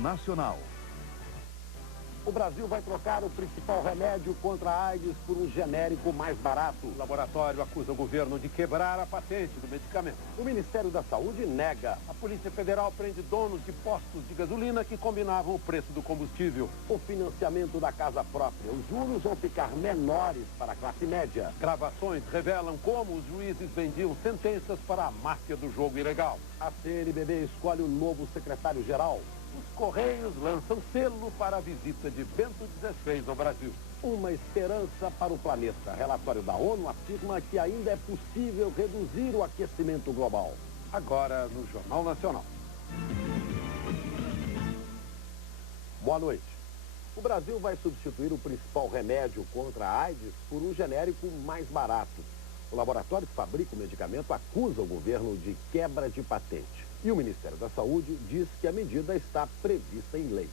Nacional. O Brasil vai trocar o principal remédio contra a AIDS por um genérico mais barato. O laboratório acusa o governo de quebrar a patente do medicamento. O Ministério da Saúde nega. A Polícia Federal prende donos de postos de gasolina que combinavam o preço do combustível. O financiamento da casa própria. Os juros vão ficar menores para a classe média. Gravações revelam como os juízes vendiam sentenças para a máfia do jogo ilegal. A CNBB escolhe o novo secretário-geral. Os Correios lançam selo para a visita de Bento XVI ao Brasil. Uma esperança para o planeta. Relatório da ONU afirma que ainda é possível reduzir o aquecimento global. Agora no Jornal Nacional. Boa noite. O Brasil vai substituir o principal remédio contra a AIDS por um genérico mais barato. O laboratório que fabrica o medicamento acusa o governo de quebra de patente. E o Ministério da Saúde diz que a medida está prevista em lei.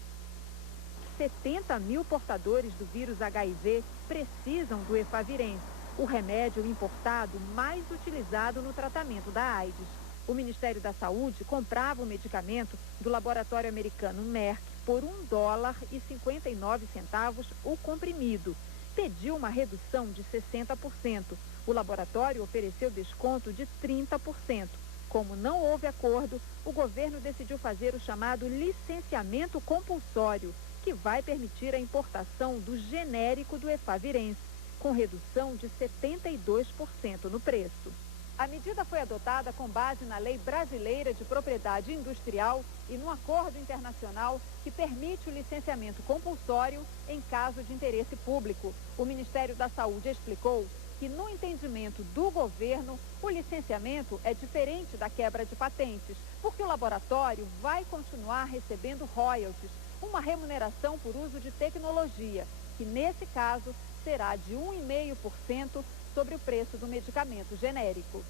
70 mil portadores do vírus HIV precisam do Efavirenz, o remédio importado mais utilizado no tratamento da AIDS. O Ministério da Saúde comprava o medicamento do laboratório americano Merck por $1,59 o comprimido. Pediu uma redução de 60%. O laboratório ofereceu desconto de 30%. Como não houve acordo, o governo decidiu fazer o chamado licenciamento compulsório, que vai permitir a importação do genérico do Efavirenz, com redução de 72% no preço. A medida foi adotada com base na Lei Brasileira de Propriedade Industrial e num acordo internacional que permite o licenciamento compulsório em caso de interesse público. O Ministério da Saúde explicou que, no entendimento do governo, o licenciamento é diferente da quebra de patentes, porque o laboratório vai continuar recebendo royalties, uma remuneração por uso de tecnologia, que nesse caso será de 1,5% sobre o preço do medicamento genérico.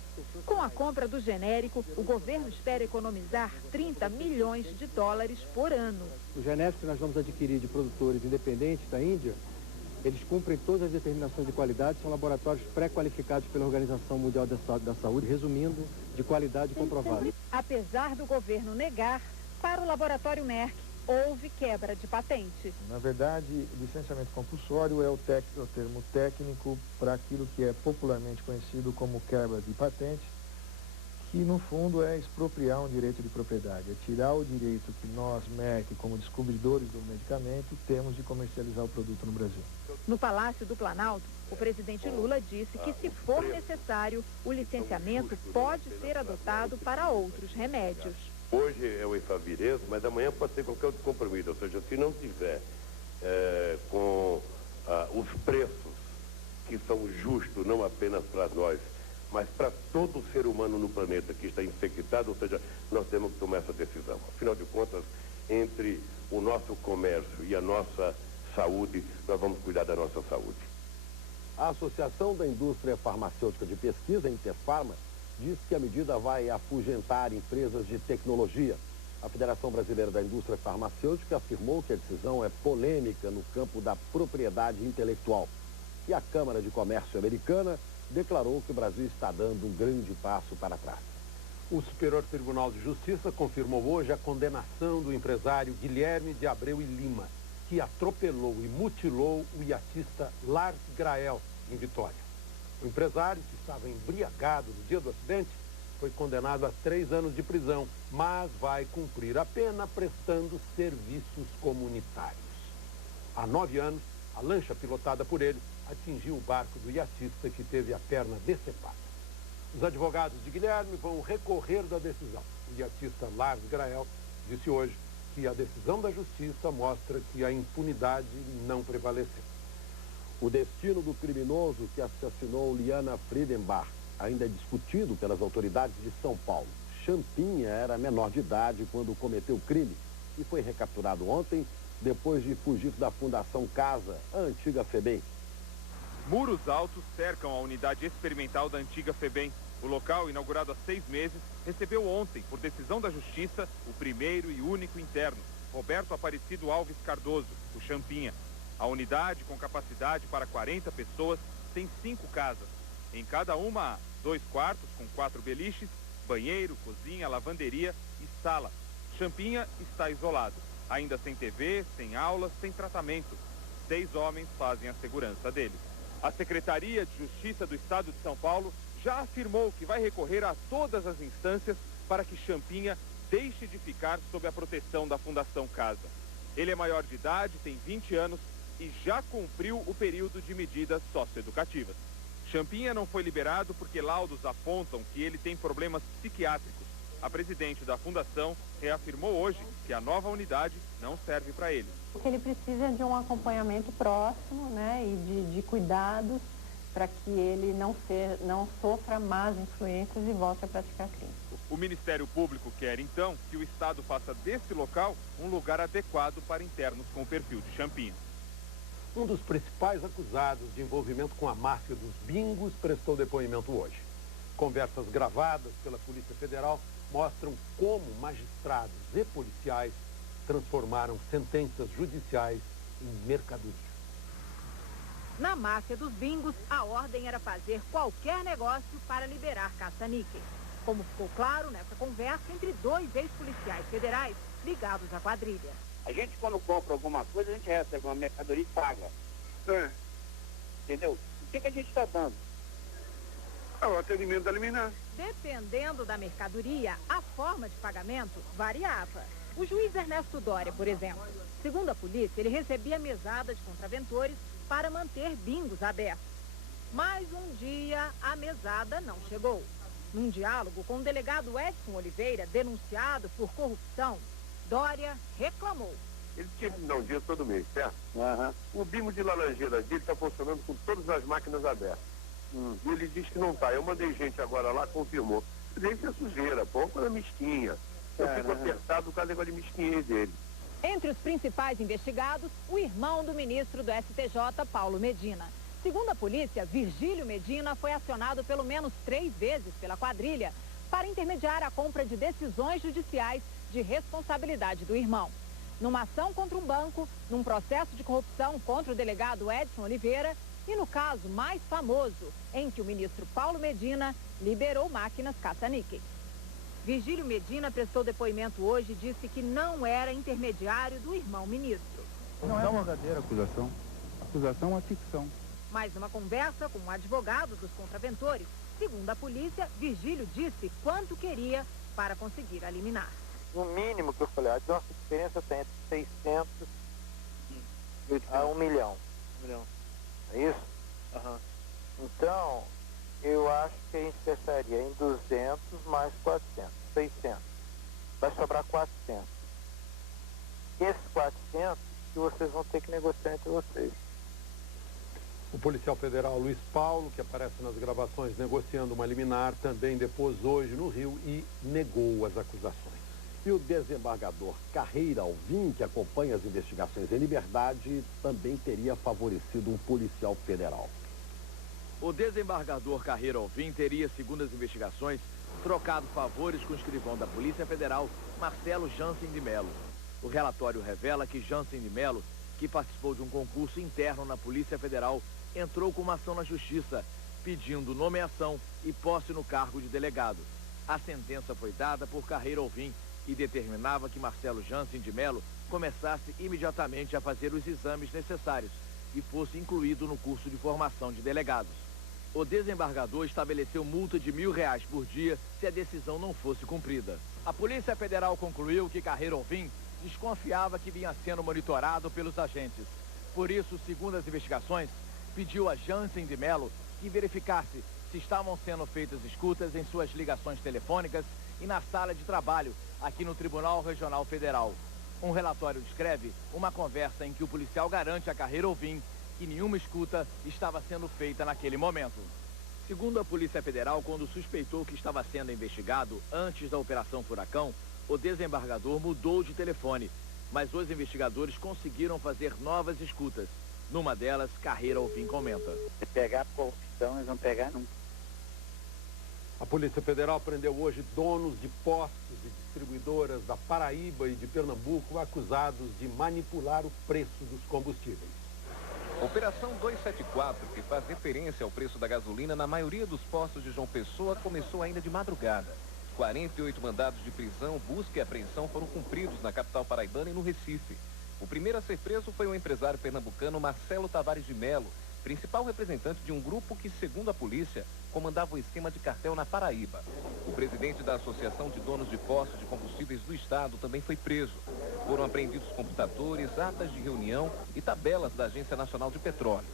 Com a compra do genérico, o governo espera economizar $30 milhões por ano. O genérico que nós vamos adquirir de produtores independentes da Índia, eles cumprem todas as determinações de qualidade, são laboratórios pré-qualificados pela Organização Mundial da Saúde, resumindo, de qualidade comprovada. Apesar do governo negar, para o laboratório Merck, houve quebra de patente. Na verdade, licenciamento compulsório é o termo técnico para aquilo que é popularmente conhecido como quebra de patente, que no fundo é expropriar um direito de propriedade, é tirar o direito que nós, Merck, como descobridores do medicamento, temos de comercializar o produto no Brasil. No Palácio do Planalto, o presidente Lula disse que, se for necessário, o licenciamento pode ser adotado para outros remédios. Hoje é o Efavirenz, mas amanhã pode ser qualquer outro comprimido, ou seja, se não tiver com os preços que são justos, não apenas para nós, mas para todo ser humano no planeta que está infectado, ou seja, nós temos que tomar essa decisão. Afinal de contas, entre o nosso comércio e a nossa saúde, nós vamos cuidar da nossa saúde. A Associação da Indústria Farmacêutica de Pesquisa, Interfarma, diz que a medida vai afugentar empresas de tecnologia. A Federação Brasileira da Indústria Farmacêutica afirmou que a decisão é polêmica no campo da propriedade intelectual. E a Câmara de Comércio americana declarou que o Brasil está dando um grande passo para trás. O Superior Tribunal de Justiça confirmou hoje a condenação do empresário Guilherme de Abreu e Lima, que atropelou e mutilou o iatista Lars Grael, em Vitória. O empresário, que estava embriagado no dia do acidente, foi condenado a 3 anos de prisão, mas vai cumprir a pena prestando serviços comunitários. Há 9 anos, a lancha pilotada por ele atingiu o barco do iatista, que teve a perna decepada. Os advogados de Guilherme vão recorrer da decisão. O iatista Lars Grael disse hoje que a decisão da justiça mostra que a impunidade não prevaleceu. O destino do criminoso que assassinou Liana Friedenbach ainda é discutido pelas autoridades de São Paulo. Champinha era menor de idade quando cometeu o crime e foi recapturado ontem depois de fugir da Fundação Casa, a antiga FEBEM. Muros altos cercam a unidade experimental da antiga FEBEM. O local, inaugurado há 6 meses, recebeu ontem, por decisão da Justiça, o primeiro e único interno, Roberto Aparecido Alves Cardoso, o Champinha. A unidade, com capacidade para 40 pessoas, tem 5 casas. Em cada uma há 2 quartos com 4 beliches, banheiro, cozinha, lavanderia e sala. Champinha está isolado. ainda sem TV, sem aulas, sem tratamento. 6 homens fazem a segurança deles. A Secretaria de Justiça do Estado de São Paulo já afirmou que vai recorrer a todas as instâncias para que Champinha deixe de ficar sob a proteção da Fundação Casa. Ele é maior de idade, tem 20 anos e já cumpriu o período de medidas socioeducativas. Champinha não foi liberado porque laudos apontam que ele tem problemas psiquiátricos. A presidente da Fundação reafirmou hoje que a nova unidade não serve para ele. Porque ele precisa de um acompanhamento próximo, né, e de cuidados para que ele não sofra más influências e volte a praticar crime. O Ministério Público quer, então, que o Estado faça desse local um lugar adequado para internos com o perfil de Champinha. Um dos principais acusados de envolvimento com a máfia dos bingos prestou depoimento hoje. Conversas gravadas pela Polícia Federal mostram como magistrados e policiais transformaram sentenças judiciais em mercadoria. Na máfia dos bingos, a ordem era fazer qualquer negócio para liberar caça-níquel. Como ficou claro nessa conversa entre 2 ex-policiais federais ligados à quadrilha. A gente, quando compra alguma coisa, a gente recebe uma mercadoria e paga. Entendeu? O que a gente está dando? O atendimento liminar. Dependendo da mercadoria, a forma de pagamento variava. O juiz Ernesto Doria, por exemplo, segundo a polícia, ele recebia mesada de contraventores para manter bingos abertos. Mas um dia a mesada não chegou. Num diálogo com o delegado Edson Oliveira, denunciado por corrupção, Doria reclamou. Ele tinha que dar um dia todo mês, certo? O bingo de laranjeira dele está funcionando com todas as máquinas abertas. E ele disse que não está. Eu mandei gente agora lá, confirmou. Isso é sujeira, pô, coisa mesquinha. Eu fico apertado com a negócio de mesquinhez dele. Entre os principais investigados, o irmão do ministro do STJ, Paulo Medina. Segundo a polícia, Virgílio Medina foi acionado pelo menos 3 vezes pela quadrilha para intermediar a compra de decisões judiciais de responsabilidade do irmão. Numa ação contra um banco, num processo de corrupção contra o delegado Edson Oliveira e no caso mais famoso, em que o ministro Paulo Medina liberou máquinas caça-níqueis. Virgílio Medina prestou depoimento hoje e disse que não era intermediário do irmão ministro. Não é uma verdadeira acusação. A acusação é uma ficção. Mas numa conversa com um advogado dos contraventores, segundo a polícia, Virgílio disse quanto queria para conseguir a liminar. No mínimo que eu falei, a nossa diferença está entre 600 a 1 milhão. É isso? Então, eu acho que a gente fecharia em 200 mais 400, 600. Vai sobrar 400. Esses 400 que vocês vão ter que negociar entre vocês. O policial federal Luiz Paulo, que aparece nas gravações negociando uma liminar, também depôs hoje no Rio e negou as acusações. E o desembargador Carreira Alvim, que acompanha as investigações em liberdade, também teria favorecido um policial federal. O desembargador Carreira Alvim teria, segundo as investigações, trocado favores com o escrivão da Polícia Federal, Marcelo Jansen de Mello. O relatório revela que Jansen de Mello, que participou de um concurso interno na Polícia Federal, entrou com uma ação na Justiça, pedindo nomeação e posse no cargo de delegado. A sentença foi dada por Carreira Alvim e determinava que Marcelo Jansen de Mello começasse imediatamente a fazer os exames necessários e fosse incluído no curso de formação de delegados. O desembargador estabeleceu multa de R$1.000 por dia se a decisão não fosse cumprida. A Polícia Federal concluiu que Carreira Alvim desconfiava que vinha sendo monitorado pelos agentes. Por isso, segundo as investigações, pediu a Jansen de Mello que verificasse se estavam sendo feitas escutas em suas ligações telefônicas e na sala de trabalho, aqui no Tribunal Regional Federal. Um relatório descreve uma conversa em que o policial garante a Carreira Alvim que nenhuma escuta estava sendo feita naquele momento. Segundo a Polícia Federal, quando suspeitou que estava sendo investigado antes da Operação Furacão, o desembargador mudou de telefone, mas os investigadores conseguiram fazer novas escutas. Numa delas, Carreira Alvim comenta. Se pegar corrupção, eles vão pegar nunca. A Polícia Federal prendeu hoje donos de postos e distribuidoras da Paraíba e de Pernambuco acusados de manipular o preço dos combustíveis. Operação 274, que faz referência ao preço da gasolina na maioria dos postos de João Pessoa, começou ainda de madrugada. 48 mandados de prisão, busca e apreensão foram cumpridos na capital paraibana e no Recife. O primeiro a ser preso foi o empresário pernambucano Marcelo Tavares de Melo, principal representante de um grupo que, segundo a polícia, comandava o esquema de cartel na Paraíba. O presidente da Associação de Donos de Postos de Combustíveis do Estado também foi preso. Foram apreendidos computadores, atas de reunião e tabelas da Agência Nacional de Petróleo.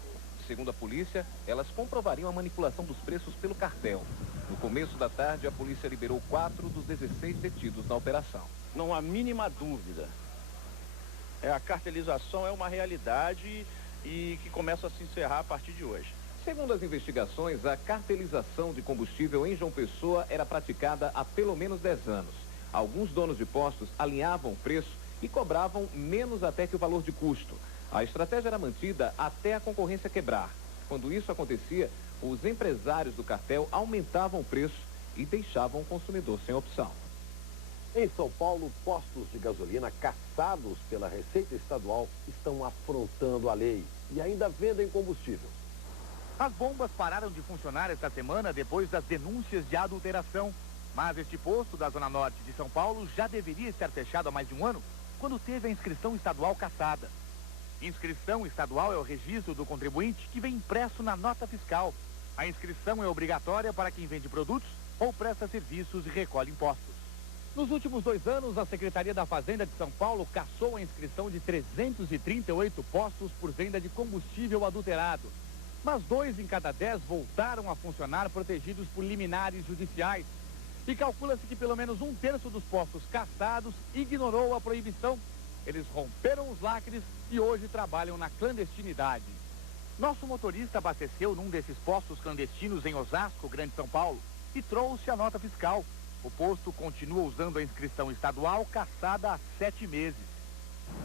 Segundo a polícia, elas comprovariam a manipulação dos preços pelo cartel. No começo da tarde, a polícia liberou 4 dos 16 detidos na operação. Não há mínima dúvida. A cartelização é uma realidade e que começa a se encerrar a partir de hoje. Segundo as investigações, a cartelização de combustível em João Pessoa era praticada há pelo menos 10 anos. Alguns donos de postos alinhavam o preço e cobravam menos até que o valor de custo. A estratégia era mantida até a concorrência quebrar. Quando isso acontecia, os empresários do cartel aumentavam o preço e deixavam o consumidor sem opção. Em São Paulo, postos de gasolina caçados pela Receita Estadual estão afrontando a lei e ainda vendem combustível. As bombas pararam de funcionar esta semana depois das denúncias de adulteração. Mas este posto da Zona Norte de São Paulo já deveria estar fechado há mais de um ano, quando teve a inscrição estadual cassada. Inscrição estadual é o registro do contribuinte que vem impresso na nota fiscal. A inscrição é obrigatória para quem vende produtos ou presta serviços e recolhe impostos. Nos últimos 2 anos, a Secretaria da Fazenda de São Paulo cassou a inscrição de 338 postos por venda de combustível adulterado. Mas 2 em cada 10 voltaram a funcionar protegidos por liminares judiciais. E calcula-se que pelo menos 1/3 dos postos cassados ignorou a proibição. Eles romperam os lacres e hoje trabalham na clandestinidade. Nosso motorista abasteceu num desses postos clandestinos em Osasco, Grande São Paulo, e trouxe a nota fiscal. O posto continua usando a inscrição estadual cassada há 7 meses.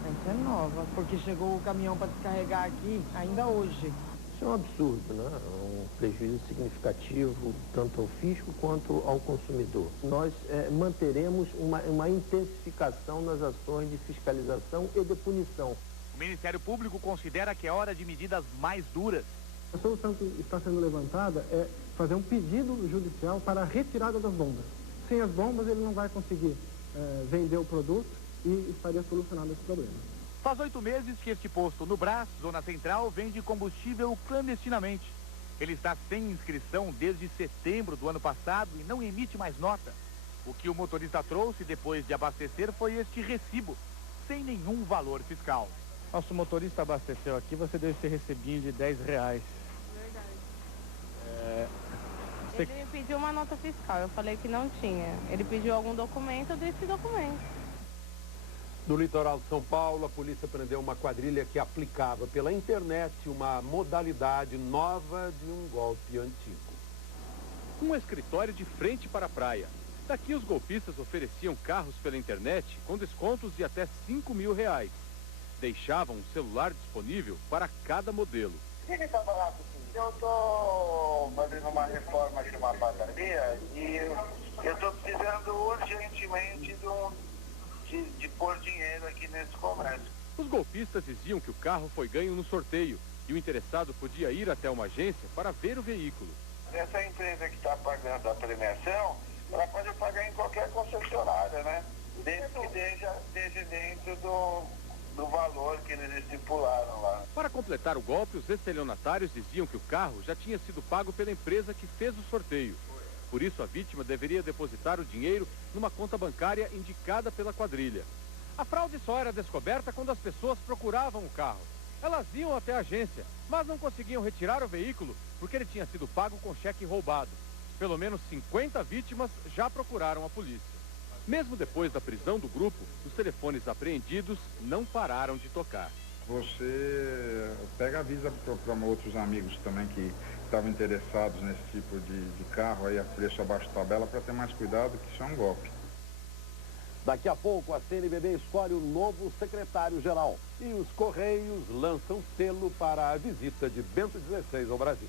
Essa é nova, porque chegou o caminhão para descarregar aqui ainda hoje. Isso é um absurdo, né? Um prejuízo significativo tanto ao fisco quanto ao consumidor. Nós manteremos uma intensificação nas ações de fiscalização e de punição. O Ministério Público considera que é hora de medidas mais duras. A solução que está sendo levantada é fazer um pedido judicial para a retirada das bombas. Sem as bombas ele não vai conseguir vender o produto e estaria solucionado esse problema. Faz 8 meses que este posto no Brás, Zona Central, vende combustível clandestinamente. Ele está sem inscrição desde setembro do ano passado e não emite mais nota. O que o motorista trouxe depois de abastecer foi este recibo, sem nenhum valor fiscal. Nosso motorista abasteceu aqui, você deu esse recibinho de R$10. Verdade. Ele pediu uma nota fiscal, eu falei que não tinha. Ele pediu algum documento, eu dei esse documento. No litoral de São Paulo, a polícia prendeu uma quadrilha que aplicava pela internet uma modalidade nova de um golpe antigo. Um escritório de frente para a praia. Daqui os golpistas ofereciam carros pela internet com descontos de até R$5.000. Deixavam um celular disponível para cada modelo. Eu estou fazendo uma reforma de uma padaria e eu estou precisando urgentemente de pôr dinheiro aqui nesse comércio. Os golpistas diziam que o carro foi ganho no sorteio e o interessado podia ir até uma agência para ver o veículo. Essa empresa que está pagando a premiação, ela pode pagar em qualquer concessionária, né? Desde que esteja dentro do valor que eles estipularam lá. Para completar o golpe, os estelionatários diziam que o carro já tinha sido pago pela empresa que fez o sorteio. Por isso, a vítima deveria depositar o dinheiro numa conta bancária indicada pela quadrilha. A fraude só era descoberta quando as pessoas procuravam o carro. Elas iam até a agência, mas não conseguiam retirar o veículo porque ele tinha sido pago com cheque roubado. Pelo menos 50 vítimas já procuraram a polícia. Mesmo depois da prisão do grupo, os telefones apreendidos não pararam de tocar. Você pega, avisa para outros amigos também que estavam interessados nesse tipo de carro, aí a preço abaixo da tabela, para ter mais cuidado, que isso é um golpe. Daqui a pouco, a CNBB escolhe o novo secretário-geral. E os Correios lançam selo para a visita de Bento XVI ao Brasil.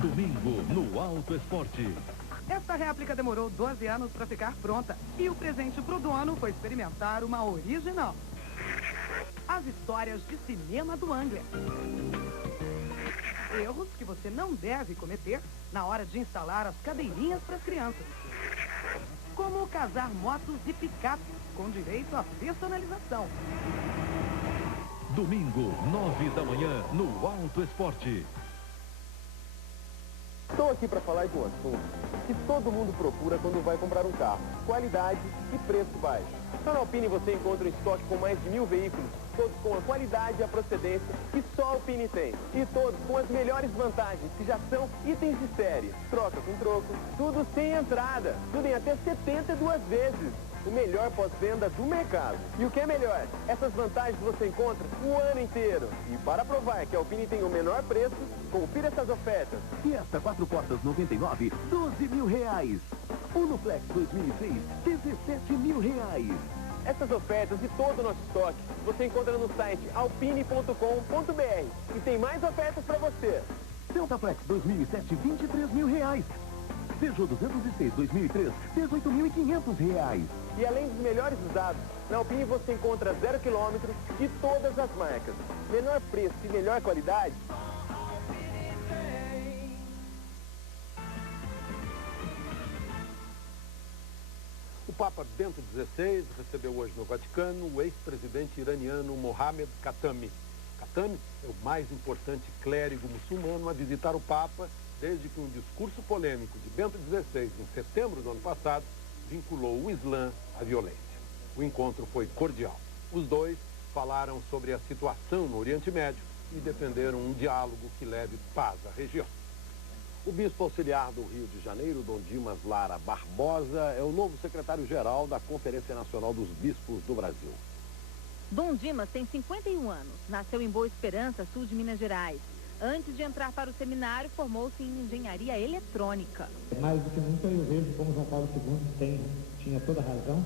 Domingo, no Auto Esporte. Esta réplica demorou 12 anos para ficar pronta e o presente pro dono foi experimentar uma original. As histórias de cinema do Angler. Erros que você não deve cometer na hora de instalar as cadeirinhas para as crianças. Como casar motos e picapes com direito à personalização. Domingo, 9 da manhã, no Alto Esporte. Estou aqui para falar de um assunto que todo mundo procura quando vai comprar um carro. Qualidade e preço baixo. Na Alpine você encontra um estoque com mais de 1000 veículos, todos com a qualidade e a procedência que só a Alpine tem. E todos com as melhores vantagens, que já são itens de série. Troca com troco, tudo sem entrada, tudo em até 72 vezes. O melhor pós-venda do mercado. E o que é melhor? Essas vantagens você encontra o ano inteiro. E para provar que a Alpine tem o menor preço, confira essas ofertas. Fiesta 4 portas 99, 12 mil reais. Unoflex 2006, 17 mil reais. Essas ofertas e todo o nosso estoque você encontra no site alpine.com.br. E tem mais ofertas para você. Centaflex 2007, 23 mil reais. Peugeot 206 2003, 18.500 reais. E além dos melhores usados, na Alpine você encontra 0 km de todas as marcas. Menor preço e melhor qualidade. O Papa Bento XVI recebeu hoje no Vaticano o ex-presidente iraniano Mohammad Khatami. Khatami é o mais importante clérigo muçulmano a visitar o Papa desde que um discurso polêmico de Bento XVI, em setembro do ano passado, vinculou o Islã à violência. O encontro foi cordial. Os dois falaram sobre a situação no Oriente Médio e defenderam um diálogo que leve paz à região. O bispo auxiliar do Rio de Janeiro, Dom Dimas Lara Barbosa, é o novo secretário-geral da Conferência Nacional dos Bispos do Brasil. Dom Dimas tem 51 anos, nasceu em Boa Esperança, sul de Minas Gerais. Antes de entrar para o seminário, formou-se em engenharia eletrônica. Mais do que nunca eu vejo como João Paulo II tinha toda a razão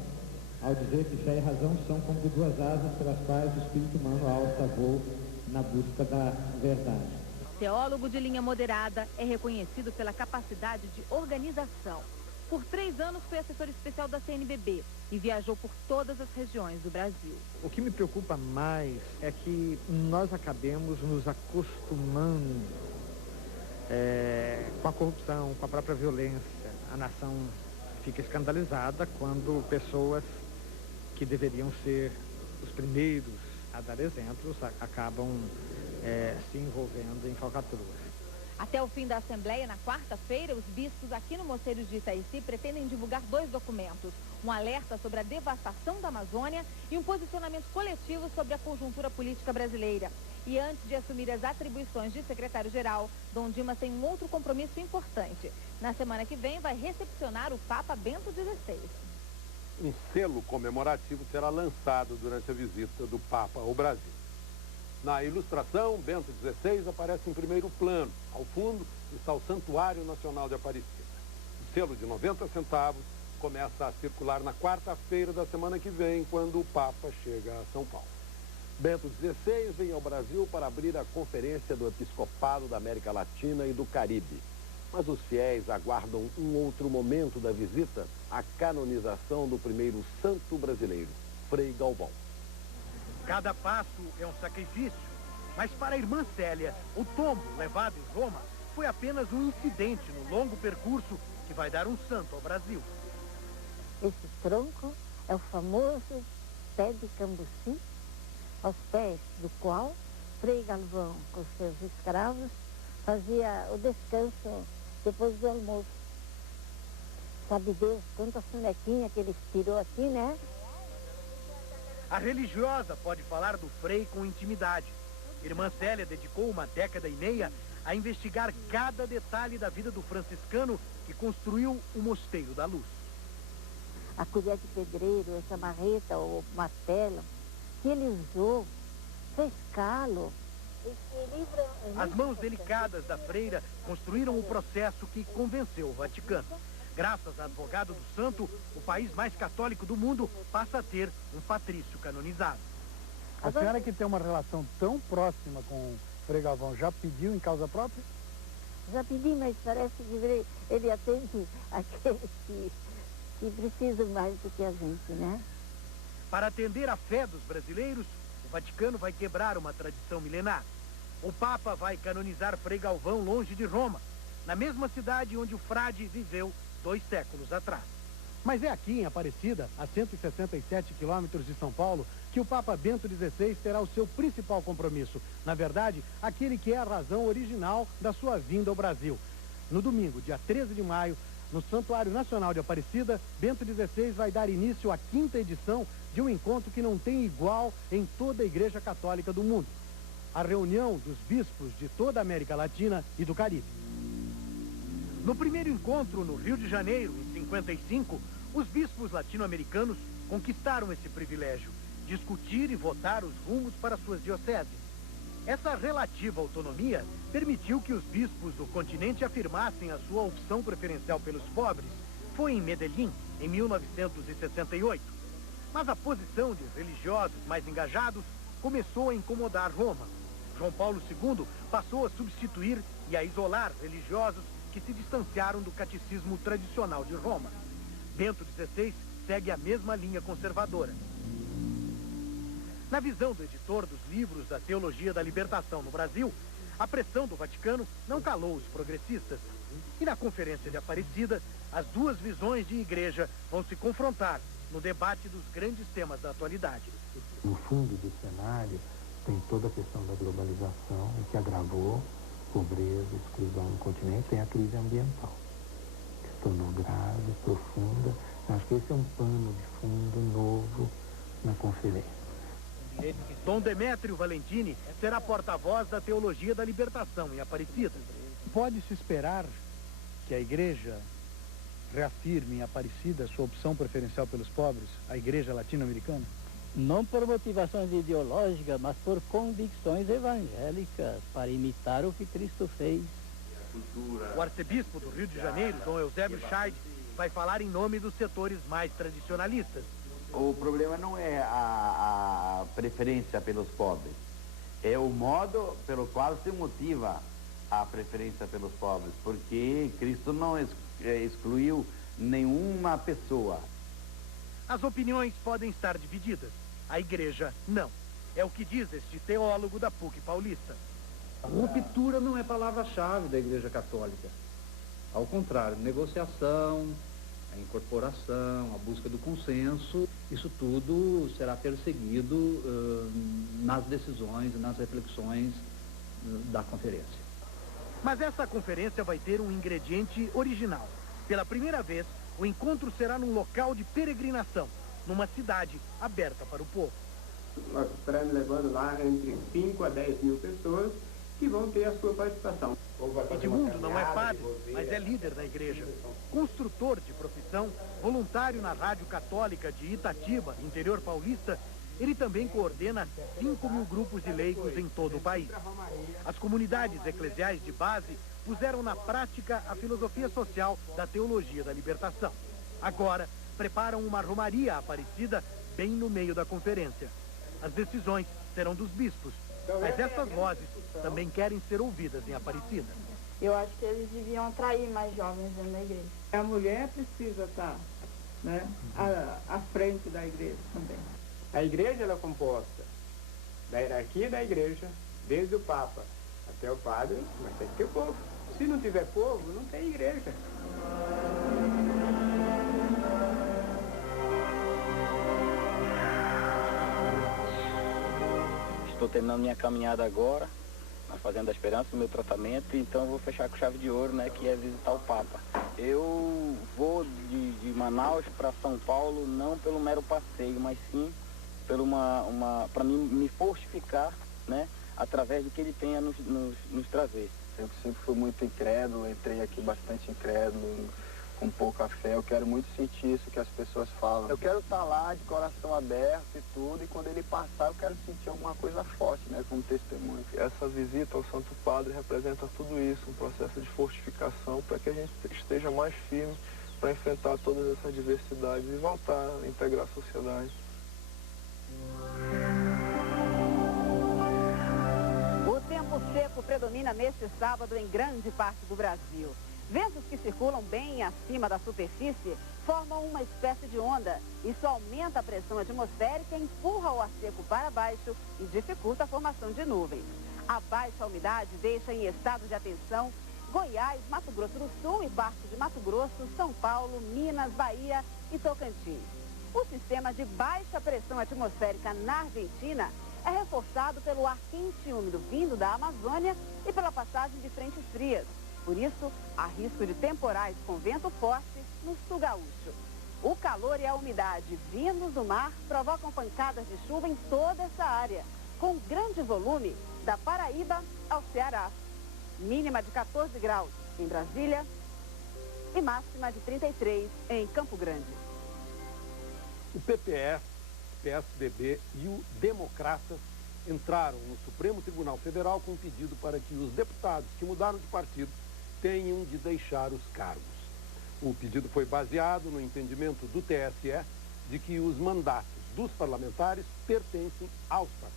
ao dizer que fé e razão são como de duas asas pelas quais o espírito humano alça voo na busca da verdade. Teólogo de linha moderada, é reconhecido pela capacidade de organização. Por 3 anos foi assessor especial da CNBB e viajou por todas as regiões do Brasil. O que me preocupa mais é que nós acabemos nos acostumando com a corrupção, com a própria violência. A nação fica escandalizada quando pessoas que deveriam ser os primeiros a dar exemplos acabam se envolvendo em falcatruas. Até o fim da Assembleia, na quarta-feira, os bispos aqui no Mosteiro de Itaici pretendem divulgar 2 documentos. Um alerta sobre a devastação da Amazônia e um posicionamento coletivo sobre a conjuntura política brasileira. E antes de assumir as atribuições de secretário-geral, Dom Dimas tem um outro compromisso importante. Na semana que vem, vai recepcionar o Papa Bento XVI. Um selo comemorativo será lançado durante a visita do Papa ao Brasil. Na ilustração, Bento XVI aparece em primeiro plano. Ao fundo está o Santuário Nacional de Aparecida. O selo de 90 centavos começa a circular na quarta-feira da semana que vem, quando o Papa chega a São Paulo. Bento XVI vem ao Brasil para abrir a Conferência do Episcopado da América Latina e do Caribe. Mas os fiéis aguardam um outro momento da visita, a canonização do primeiro santo brasileiro, Frei Galvão. Cada passo é um sacrifício, mas para a irmã Célia, o tombo levado em Roma foi apenas um incidente no longo percurso que vai dar um santo ao Brasil. Esse tronco é o famoso pé de Cambuci, aos pés do qual Frei Galvão, com seus escravos, fazia o descanso depois do almoço. Sabe Deus quantas sonequinhas que ele tirou aqui, né? A religiosa pode falar do Frei com intimidade. Irmã Célia dedicou 1,5 décadas a investigar cada detalhe da vida do franciscano que construiu o Mosteiro da Luz. A colher de pedreiro, essa marreta ou martelo que ele usou, fez calo. As mãos delicadas da freira construíram o processo que convenceu o Vaticano. Graças a advogado do santo, o país mais católico do mundo passa a ter um patrício canonizado. A senhora que tem uma relação tão próxima com o Frei Galvão, já pediu em causa própria? Já pedi, mas parece que ele atende aqueles que precisam mais do que a gente, né? Para atender a fé dos brasileiros, o Vaticano vai quebrar uma tradição milenar. o Papa vai canonizar Frei Galvão longe de Roma, na mesma cidade onde o frade viveu 2 séculos atrás. Mas é aqui em Aparecida, a 167 quilômetros de São Paulo, que o Papa Bento XVI terá o seu principal compromisso. Na verdade, aquele que é a razão original da sua vinda ao Brasil. No domingo, dia 13 de maio, no Santuário Nacional de Aparecida, Bento XVI vai dar início à 5ª edição de um encontro que não tem igual em toda a Igreja Católica do mundo. A reunião dos bispos de toda a América Latina e do Caribe. No primeiro encontro, no Rio de Janeiro, em 55, os bispos latino-americanos conquistaram esse privilégio, discutir e votar os rumos para suas dioceses. Essa relativa autonomia permitiu que os bispos do continente afirmassem a sua opção preferencial pelos pobres. Foi em Medellín, em 1968. Mas a posição de religiosos mais engajados começou a incomodar Roma. João Paulo II passou a substituir e a isolar religiosos que se distanciaram do catecismo tradicional de Roma. Bento XVI segue a mesma linha conservadora. Na visão do editor dos livros da Teologia da Libertação no Brasil, a pressão do Vaticano não calou os progressistas. E na Conferência de Aparecida, as duas visões de igreja vão se confrontar no debate dos grandes temas da atualidade. No fundo do cenário, tem toda a questão da globalização, que agravou pobreza, exclusão no continente, tem a crise ambiental, que se tornou grave, profunda. Eu acho que esse é um pano de fundo novo na conferência. Dom Demétrio Valentini será porta-voz da Teologia da Libertação em Aparecida. Pode-se esperar que a Igreja reafirme em Aparecida sua opção preferencial pelos pobres, a Igreja Latino-Americana? Não por motivações ideológicas, mas por convicções evangélicas, para imitar o que Cristo fez. O arcebispo do Rio de Janeiro, Dom Eusébio Scheid, vai falar em nome dos setores mais tradicionalistas. O problema não é a preferência pelos pobres, é o modo pelo qual se motiva a preferência pelos pobres, porque Cristo não excluiu nenhuma pessoa. As opiniões podem estar divididas, a igreja não. É o que diz este teólogo da PUC Paulista. Ruptura não é palavra-chave da Igreja Católica. Ao contrário, negociação, a incorporação, a busca do consenso, isso tudo será perseguido nas decisões e nas reflexões da conferência. Mas essa conferência vai ter um ingrediente original. Pela primeira vez, o encontro será num local de peregrinação, numa cidade aberta para o povo. Nós estaremos levando lá entre 5 a 10 mil pessoas que vão ter a sua participação. Edmundo não é padre, mas é líder da igreja. Construtor de profissão, voluntário na Rádio Católica de Itatiba, interior paulista, ele também coordena 5 mil grupos de leigos em todo o país. As comunidades eclesiais de base puseram na prática a filosofia social da Teologia da Libertação. Agora, preparam uma romaria aparecida bem no meio da conferência. As decisões serão dos bispos, mas essas vozes também querem ser ouvidas em Aparecida. Eu acho que eles deviam atrair mais jovens dentro da igreja. A mulher precisa estar, né, à frente da igreja também. A igreja ela é composta da hierarquia da igreja, desde o Papa até o padre, mas tem que ter povo. Se não tiver povo, não tem igreja. Estou terminando minha caminhada agora, na Fazenda da Esperança, no meu tratamento, então eu vou fechar com chave de ouro, né, que é visitar o Papa. Eu vou de Manaus para São Paulo, não pelo mero passeio, mas sim para me fortificar, né, através do que ele tem a nos trazer. Eu sempre fui muito incrédulo, entrei aqui bastante incrédulo, com pouca fé. Eu quero muito sentir isso que as pessoas falam. Eu quero estar lá de coração aberto e tudo, e quando ele passar eu quero sentir alguma coisa forte, né, como testemunho. Essa visita ao Santo Padre representa tudo isso, um processo de fortificação para que a gente esteja mais firme para enfrentar todas essas diversidades e voltar a integrar a sociedade. O tempo seco predomina neste sábado em grande parte do Brasil. Ventos que circulam bem acima da superfície formam uma espécie de onda. Isso aumenta a pressão atmosférica, empurra o ar seco para baixo e dificulta a formação de nuvens. A baixa umidade deixa em estado de atenção Goiás, Mato Grosso do Sul e parte de Mato Grosso, São Paulo, Minas, Bahia e Tocantins. O sistema de baixa pressão atmosférica na Argentina é reforçado pelo ar quente e úmido vindo da Amazônia e pela passagem de frentes frias. Por isso, há risco de temporais com vento forte no sul gaúcho. O calor e a umidade vindos do mar provocam pancadas de chuva em toda essa área, com grande volume da Paraíba ao Ceará. Mínima de 14 graus em Brasília e máxima de 33 em Campo Grande. O PPS, PSDB e o Democratas entraram no Supremo Tribunal Federal com um pedido para que os deputados que mudaram de partido tenham de deixar os cargos. O pedido foi baseado no entendimento do TSE de que os mandatos dos parlamentares pertencem aos partidos.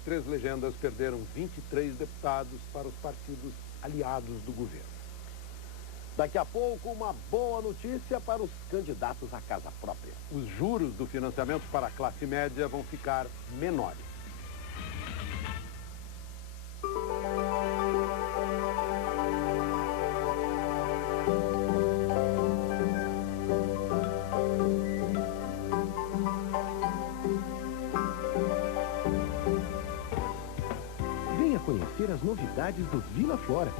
As 3 legendas perderam 23 deputados para os partidos aliados do governo. Daqui a pouco, uma boa notícia para os candidatos à casa própria. Os juros do financiamento para a classe média vão ficar menores. Conhecer as novidades do Vila Flora.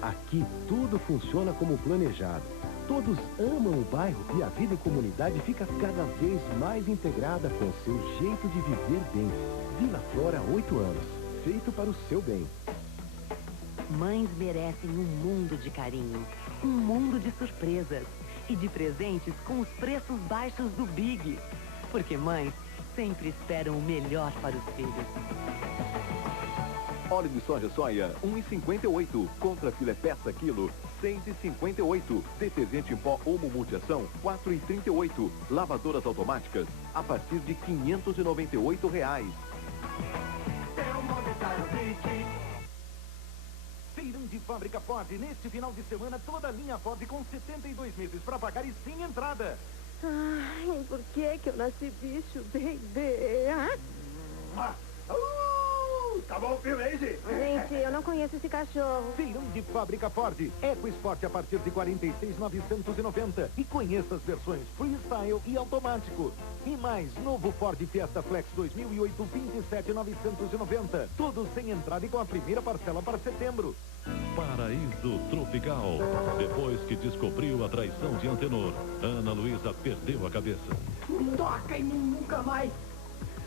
Aqui tudo funciona como planejado. Todos amam o bairro e a vida em comunidade fica cada vez mais integrada com o seu jeito de viver bem. Vila Flora, 8 anos. Feito para o seu bem. Mães merecem um mundo de carinho, um mundo de surpresas e de presentes com os preços baixos do Big. Porque mães sempre esperam o melhor para os filhos. Óleo de soja 1,58. Contra filé peça quilo, 6,58. Detergente em pó Omo Multiação, 4,38. Lavadoras automáticas, a partir de R$ 598. Feirão de Fábrica Ford. Neste final de semana, toda a linha Ford com 72 meses para pagar e sem entrada. Ai, por que eu nasci bicho, baby? Tá bom o filme aí, Gente, eu não conheço esse cachorro. Feirão de Fábrica Ford. EcoSport a partir de 46.990. E conheça as versões Freestyle e Automático. E mais, novo Ford Fiesta Flex 2008, 27.990. Todos sem entrada e com a primeira parcela para setembro. Paraíso Tropical. Depois que descobriu a traição de Antenor, Ana Luísa perdeu a cabeça. Não toca em mim nunca mais.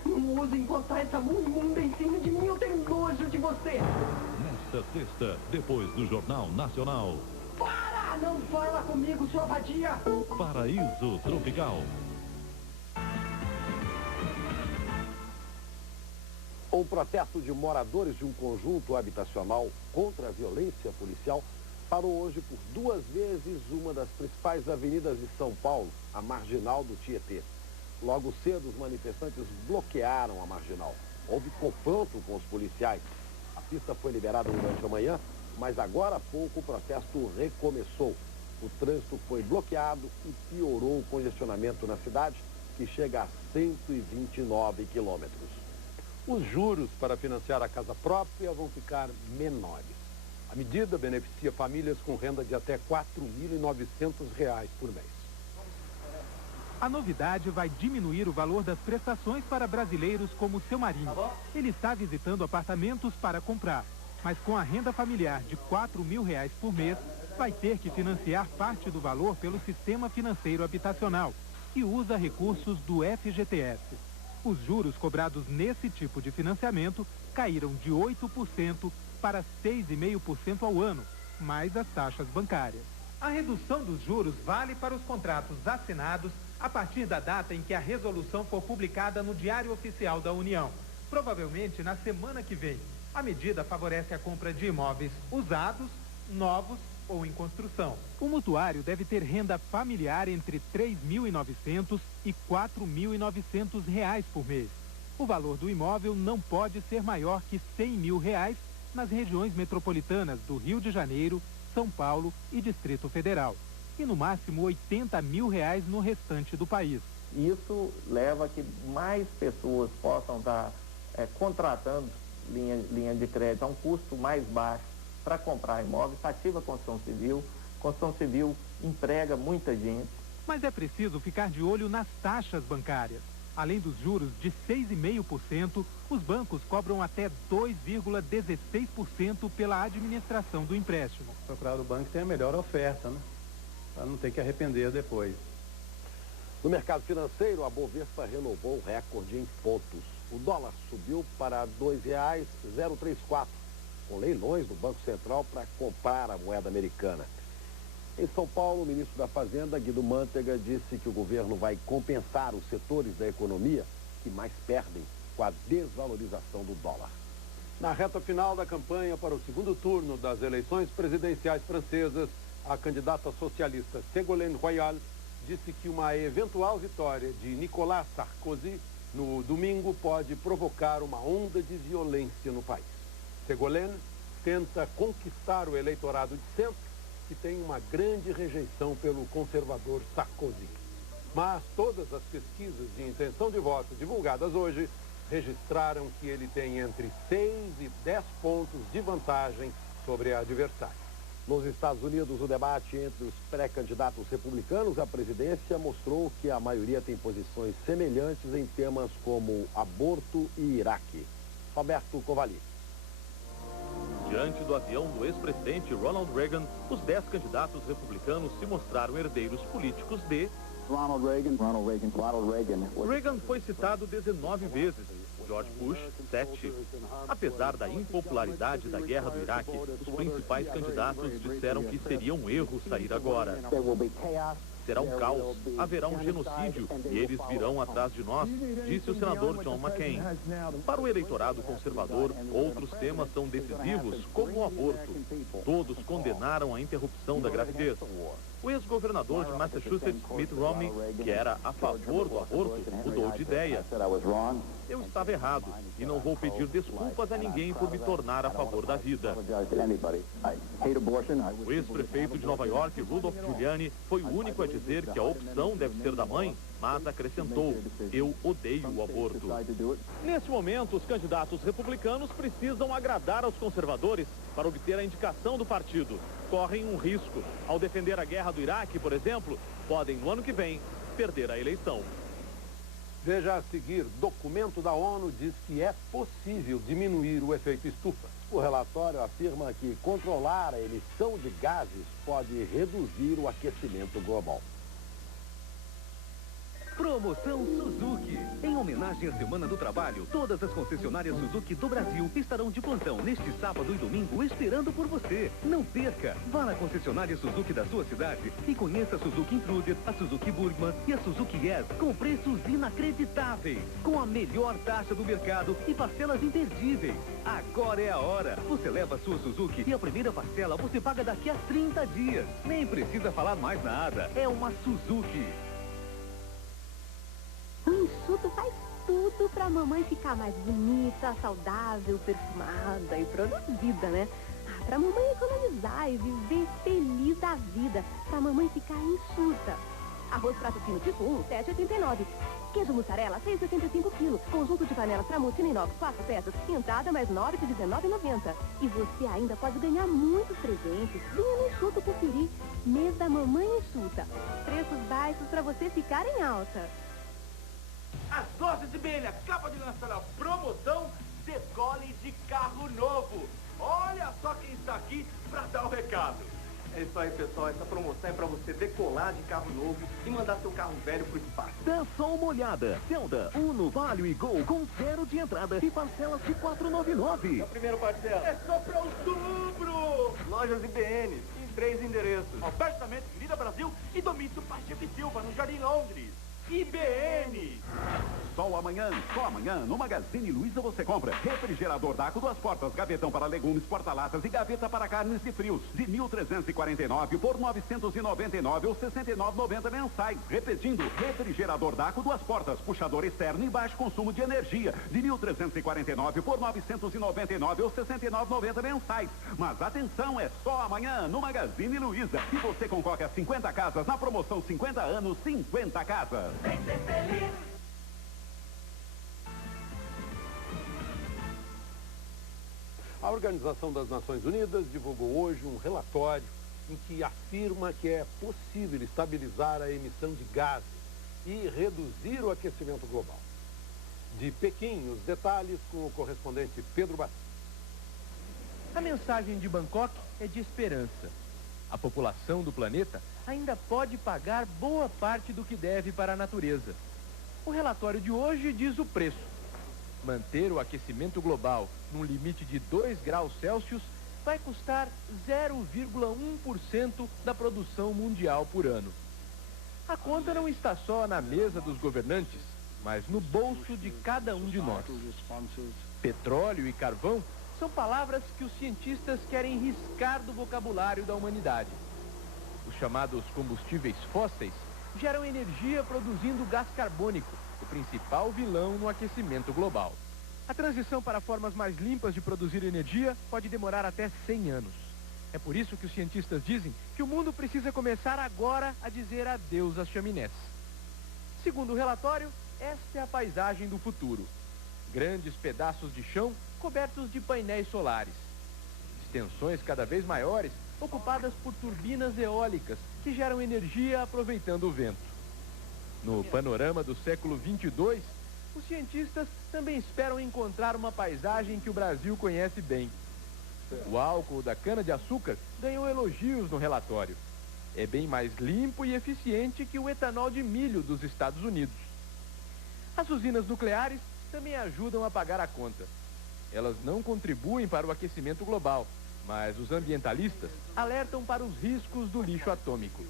Não ouse encostar essa mão imunda em cima de mim, eu tenho nojo de você. Nesta sexta, depois do Jornal Nacional. Para! Não fala comigo, sua vadia! Paraíso Tropical. O protesto de moradores de um conjunto habitacional contra a violência policial parou hoje por 2 vezes uma das principais avenidas de São Paulo, a Marginal do Tietê. Logo cedo, os manifestantes bloquearam a Marginal. Houve confronto com os policiais. A pista foi liberada durante a manhã, mas agora há pouco o protesto recomeçou. O trânsito foi bloqueado e piorou o congestionamento na cidade, que chega a 129 quilômetros. Os juros para financiar a casa própria vão ficar menores. A medida beneficia famílias com renda de até R$ 4.900 por mês. A novidade vai diminuir o valor das prestações para brasileiros como seu marido. Ele está visitando apartamentos para comprar, mas com a renda familiar de R$ 4.000 por mês, vai ter que financiar parte do valor pelo Sistema Financeiro Habitacional e usa recursos do FGTS. Os juros cobrados nesse tipo de financiamento caíram de 8% para 6,5% ao ano, mais as taxas bancárias. A redução dos juros vale para os contratos assinados a partir da data em que a resolução for publicada no Diário Oficial da União, provavelmente na semana que vem. A medida favorece a compra de imóveis usados, novos ou em construção. O mutuário deve ter renda familiar entre R$ 3.900 e R$ 4.900 por mês. O valor do imóvel não pode ser maior que R$ 100.000 nas regiões metropolitanas do Rio de Janeiro, São Paulo e Distrito Federal. E no máximo R$ 80.000 no restante do país. Isso leva a que mais pessoas possam estar contratando linha de crédito a um custo mais baixo para comprar imóveis, ativa a construção civil. Construção civil emprega muita gente. Mas é preciso ficar de olho nas taxas bancárias. Além dos juros de 6,5%, os bancos cobram até 2,16% pela administração do empréstimo. Procurar o banco tem a melhor oferta, né? Para não ter que arrepender depois. No mercado financeiro, a Bovespa renovou o recorde em pontos. O dólar subiu para R$ 2,034, com leilões do Banco Central para comprar a moeda americana. Em São Paulo, o ministro da Fazenda, Guido Mantega, disse que o governo vai compensar os setores da economia que mais perdem com a desvalorização do dólar. Na reta final da campanha para o segundo turno das eleições presidenciais francesas, a candidata socialista Ségolène Royal disse que uma eventual vitória de Nicolas Sarkozy no domingo pode provocar uma onda de violência no país. Ségolène tenta conquistar o eleitorado de centro, que tem uma grande rejeição pelo conservador Sarkozy. Mas todas as pesquisas de intenção de voto divulgadas hoje registraram que ele tem entre 6 e 10 pontos de vantagem sobre a adversária. Nos Estados Unidos, o debate entre os pré-candidatos republicanos à presidência mostrou que a maioria tem posições semelhantes em temas como aborto e Iraque. Roberto Covali. Diante do avião do ex-presidente Ronald Reagan, os 10 candidatos republicanos se mostraram herdeiros políticos de Ronald Reagan. Reagan foi citado 19 vezes, George Bush, 7. Apesar da impopularidade da guerra do Iraque, os principais candidatos disseram que seria um erro sair agora. Será um caos, haverá um genocídio e eles virão atrás de nós, disse o senador John McCain. Para o eleitorado conservador, outros temas são decisivos, como o aborto. Todos condenaram a interrupção da gravidez. O ex-governador de Massachusetts, Mitt Romney, que era a favor do aborto, mudou de ideia. Eu estava errado e não vou pedir desculpas a ninguém por me tornar a favor da vida. O ex-prefeito de Nova York, Rudolph Giuliani, foi o único a dizer que a opção deve ser da mãe, mas acrescentou: eu odeio o aborto. Neste momento, os candidatos republicanos precisam agradar aos conservadores para obter a indicação do partido. Correm um risco. Ao defender a guerra do Iraque, por exemplo, podem, no ano que vem, perder a eleição. Veja a seguir, documento da ONU diz que é possível diminuir o efeito estufa. O relatório afirma que controlar a emissão de gases pode reduzir o aquecimento global. Promoção Suzuki. Em homenagem à Semana do Trabalho, todas as concessionárias Suzuki do Brasil estarão de plantão neste sábado e domingo esperando por você. Não perca! Vá na concessionária Suzuki da sua cidade e conheça a Suzuki Intruder, a Suzuki Burgman e a Suzuki Yes com preços inacreditáveis, com a melhor taxa do mercado e parcelas imperdíveis. Agora é a hora. Você leva a sua Suzuki e a primeira parcela você paga daqui a 30 dias. Nem precisa falar mais nada. É uma Suzuki. O enxuto faz tudo pra mamãe ficar mais bonita, saudável, perfumada e produzida, né? Pra mamãe economizar e viver feliz da vida. Pra mamãe ficar enxuta. Arroz prato fino tipo 1, 7,89. Queijo mussarela, 6,85 kg. Conjunto de panelas Tramontina inox, 4 peças. Entrada mais 9 de R$19,90. E você ainda pode ganhar muitos presentes. Venha no Enxuto conferir. Mês da mamãe enxuta. Preços baixos pra você ficar em alta. As lojas de BN acabam de lançar a promoção Decolle de Carro Novo. Olha só quem está aqui para dar o recado. É isso aí, pessoal. Essa promoção é para você decolar de carro novo e mandar seu carro velho pro espaço. Dá só uma olhada. Zelda, Uno, Palio e Gol com 0 de entrada e parcelas de R$499. É o primeiro parcela. É só para outubro. Lojas IBN, em 3 endereços. Apartamento Vida Brasil e Domínio Pacheco e Silva, no Jardim Londres. IBN. Só amanhã no Magazine Luiza você compra refrigerador Daco 2 portas, gavetão para legumes, porta-latas e gaveta para carnes e frios de 1.349 por 999 ou 69,90 mensais. Repetindo, refrigerador Daco 2 portas, puxador externo e baixo consumo de energia de 1.349 por 999 ou 69,90 mensais. Mas atenção, é só amanhã no Magazine Luiza. E você concorre a 50 casas na promoção 50 anos, 50 casas. Vem ser feliz. Organização das Nações Unidas divulgou hoje um relatório em que afirma que é possível estabilizar a emissão de gases e reduzir o aquecimento global. De Pequim, os detalhes com o correspondente Pedro Batista. A mensagem de Bangkok é de esperança. A população do planeta ainda pode pagar boa parte do que deve para a natureza. O relatório de hoje diz o preço. Manter o aquecimento global num limite de 2 graus Celsius vai custar 0,1% da produção mundial por ano. A conta não está só na mesa dos governantes, mas no bolso de cada um de nós. Petróleo e carvão são palavras que os cientistas querem riscar do vocabulário da humanidade. Os chamados combustíveis fósseis geram energia produzindo gás carbônico, o principal vilão no aquecimento global. A transição para formas mais limpas de produzir energia pode demorar até 100 anos. É por isso que os cientistas dizem que o mundo precisa começar agora a dizer adeus às chaminés. Segundo o relatório, esta é a paisagem do futuro. Grandes pedaços de chão cobertos de painéis solares. Extensões cada vez maiores ocupadas por turbinas eólicas que geram energia aproveitando o vento. No panorama do século 22, os cientistas também esperam encontrar uma paisagem que o Brasil conhece bem. O álcool da cana-de-açúcar ganhou elogios no relatório. É bem mais limpo e eficiente que o etanol de milho dos Estados Unidos. As usinas nucleares também ajudam a pagar a conta. Elas não contribuem para o aquecimento global, mas os ambientalistas alertam para os riscos do lixo atômico.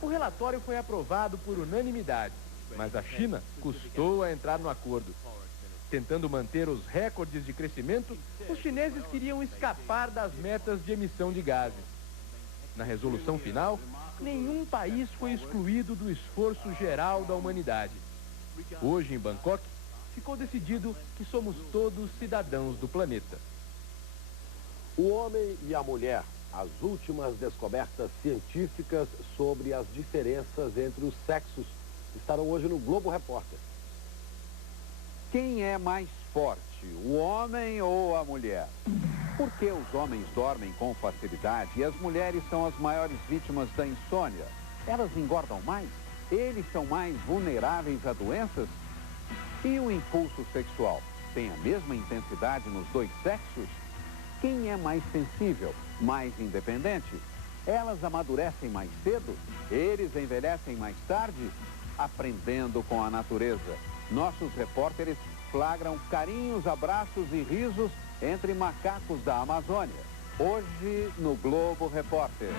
O relatório foi aprovado por unanimidade, mas a China custou a entrar no acordo. Tentando manter os recordes de crescimento, os chineses queriam escapar das metas de emissão de gases. Na resolução final, nenhum país foi excluído do esforço geral da humanidade. Hoje, em Bangkok, ficou decidido que somos todos cidadãos do planeta. O homem e a mulher, as últimas descobertas científicas sobre as diferenças entre os sexos, estarão hoje no Globo Repórter. Quem é mais forte, o homem ou a mulher? Por que os homens dormem com facilidade e as mulheres são as maiores vítimas da insônia? Elas engordam mais? Eles são mais vulneráveis a doenças? E o impulso sexual tem a mesma intensidade nos dois sexos? Quem é mais sensível, mais independente? Elas amadurecem mais cedo? Eles envelhecem mais tarde? Aprendendo com a natureza. Nossos repórteres flagram carinhos, abraços e risos entre macacos da Amazônia. Hoje no Globo Repórter.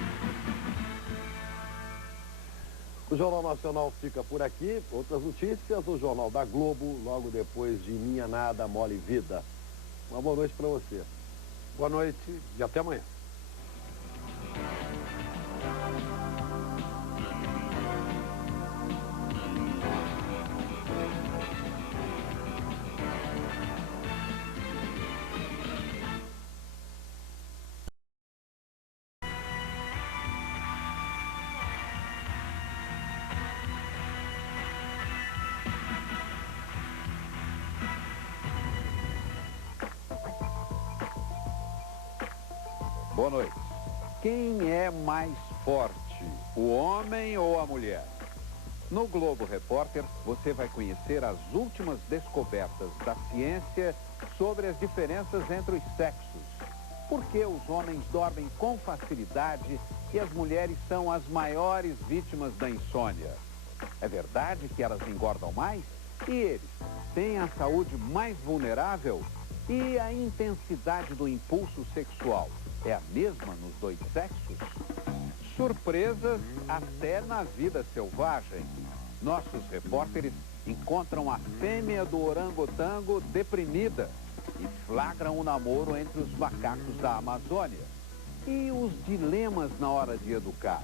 O Jornal Nacional fica por aqui. Outras notícias no Jornal da Globo, logo depois de Minha Nada Mole Vida. Uma boa noite para você. Boa noite e até amanhã. Boa noite. Quem é mais forte, o homem ou a mulher? No Globo Repórter, você vai conhecer as últimas descobertas da ciência sobre as diferenças entre os sexos. Por que os homens dormem com facilidade e as mulheres são as maiores vítimas da insônia? É verdade que elas engordam mais? E eles têm a saúde mais vulnerável? E a intensidade do impulso sexual é a mesma nos dois sexos? Surpresas até na vida selvagem. Nossos repórteres encontram a fêmea do orangotango deprimida e flagram o namoro entre os macacos da Amazônia. E os dilemas na hora de educar?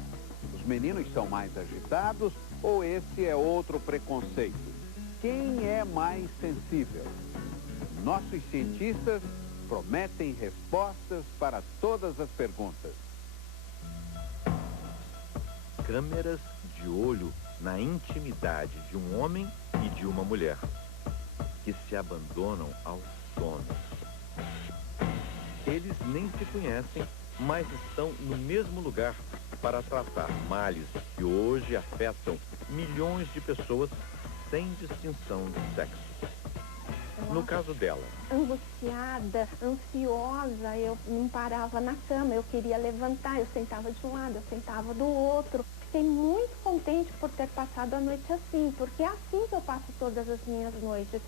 Os meninos são mais agitados ou esse é outro preconceito? Quem é mais sensível? Nossos cientistas prometem respostas para todas as perguntas. Câmeras de olho na intimidade de um homem e de uma mulher, que se abandonam ao sono. Eles nem se conhecem, mas estão no mesmo lugar para tratar males que hoje afetam milhões de pessoas sem distinção de sexo. No caso dela, angustiada, ansiosa, eu não parava na cama, eu queria levantar, eu sentava de um lado, eu sentava do outro. Fiquei muito contente por ter passado a noite assim, porque é assim que eu passo todas as minhas noites.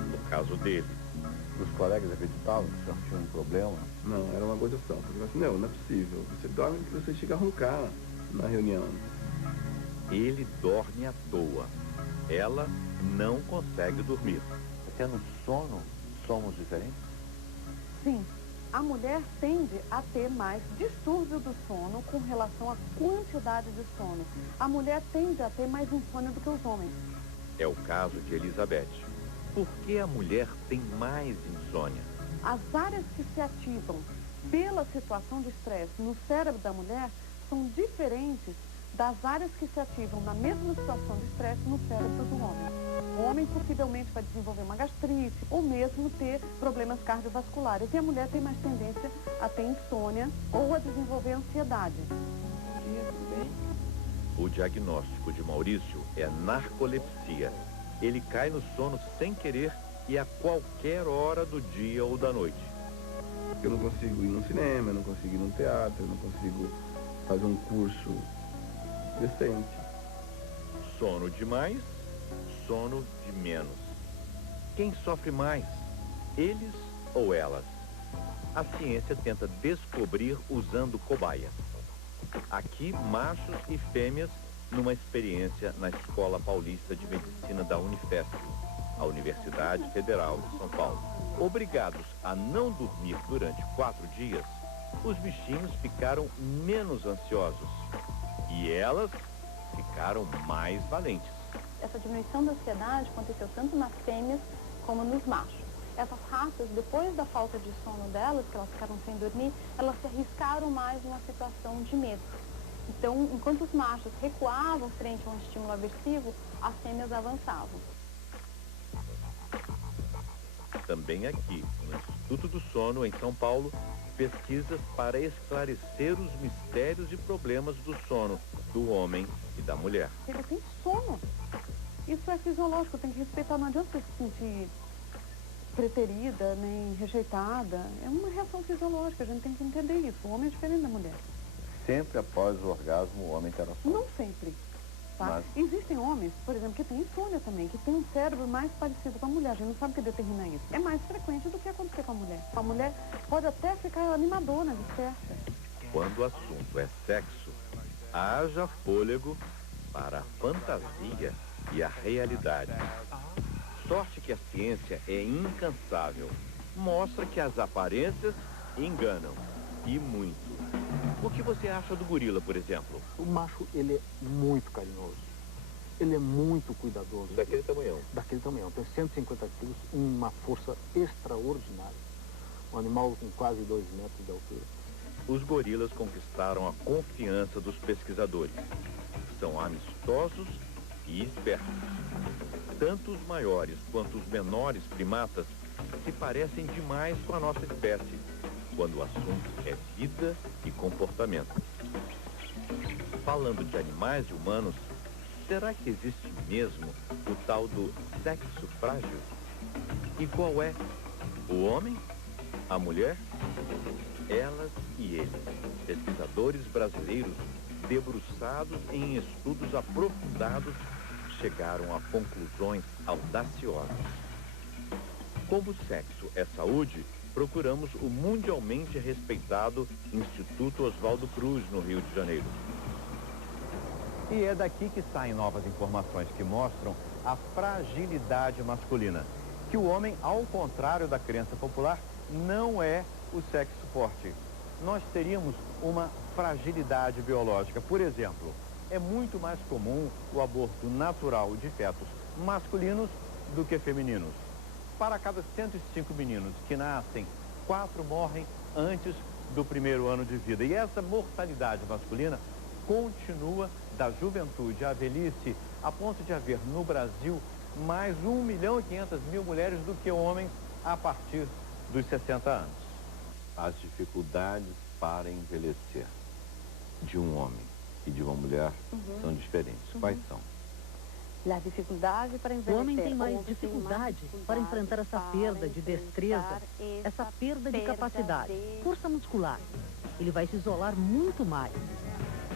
no caso dele, Os colegas acreditavam que o senhor tinha um problema? Não, era uma gozação. Eu falei assim, não é possível. Você dorme que você chega a roncar na reunião. ele dorme à toa. Ela não consegue dormir. Até no sono somos diferentes? Sim, a mulher tende a ter mais distúrbio do sono com relação à quantidade de sono. A mulher tende a ter mais insônia do que os homens. É o caso de Elizabeth. Por que a mulher tem mais insônia? As áreas que se ativam pela situação de estresse no cérebro da mulher são diferentes das áreas que se ativam na mesma situação de estresse no cérebro do homem. O homem possivelmente vai desenvolver uma gastrite ou mesmo ter problemas cardiovasculares. E a mulher tem mais tendência a ter insônia ou a desenvolver ansiedade. O diagnóstico de Maurício é narcolepsia. Ele cai no sono sem querer e a qualquer hora do dia ou da noite. Eu não consigo ir no cinema, eu não consigo ir no teatro, eu não consigo fazer um curso decente. Sono demais, sono de menos. Quem sofre mais? Eles ou elas? A ciência tenta descobrir usando cobaias. Aqui, machos e fêmeas numa experiência na Escola Paulista de Medicina da Unifesp, a Universidade Federal de São Paulo. Obrigados a não dormir durante 4 dias, os bichinhos ficaram menos ansiosos e elas ficaram mais valentes. Essa diminuição da ansiedade aconteceu tanto nas fêmeas como nos machos. Essas raças, depois da falta de sono delas, que elas ficaram sem dormir, elas se arriscaram mais numa situação de medo. Então, enquanto os machos recuavam frente a um estímulo aversivo, as fêmeas avançavam. Também aqui, no Instituto do Sono, em São Paulo, pesquisas para esclarecer os mistérios e problemas do sono do homem e da mulher. Ele tem sono. Isso é fisiológico, tem que respeitar. Não adianta você se sentir preterida, nem rejeitada. É uma reação fisiológica, a gente tem que entender isso. O homem é diferente da mulher. Sempre após o orgasmo o homem terá sono? Não sempre. Tá? Existem homens, por exemplo, que têm insônia também, que têm um cérebro mais parecido com a mulher. A gente não sabe o que determina isso. É mais frequente do que acontecer com a mulher. A mulher pode até ficar animadona, dispersa. Quando o assunto é sexo, haja fôlego para a fantasia e a realidade. Sorte que a ciência é incansável. Mostra que as aparências enganam. E muito. O que você acha do gorila, por exemplo? O macho, ele é muito carinhoso. Ele é muito cuidadoso. Daquele tamanhão? Daquele tamanhão. Tem 150 quilos, uma força extraordinária. Um animal com quase 2 metros de altura. Os gorilas conquistaram a confiança dos pesquisadores. São amistosos e espertos. Tanto os maiores quanto os menores primatas se parecem demais com a nossa espécie, quando o assunto é vida e comportamento. Falando de animais e humanos, será que existe mesmo o tal do sexo frágil? E qual é? O homem? A mulher? Elas e eles, pesquisadores brasileiros debruçados em estudos aprofundados, chegaram a conclusões audaciosas. Como o sexo é saúde, procuramos o mundialmente respeitado Instituto Oswaldo Cruz, no Rio de Janeiro. E é daqui que saem novas informações que mostram a fragilidade masculina. Que o homem, ao contrário da crença popular, não é o sexo forte. Nós teríamos uma fragilidade biológica. Por exemplo, é muito mais comum o aborto natural de fetos masculinos do que femininos. Para cada 105 meninos que nascem, 4 morrem antes do primeiro ano de vida. E essa mortalidade masculina continua da juventude à velhice, a ponto de haver no Brasil mais 1.500.000 mulheres do que homens a partir dos 60 anos. as dificuldades para envelhecer de um homem e de uma mulher são diferentes. Quais são? O homem tem mais dificuldade para enfrentar essa perda de destreza, essa perda de capacidade, força muscular. Ele vai se isolar muito mais.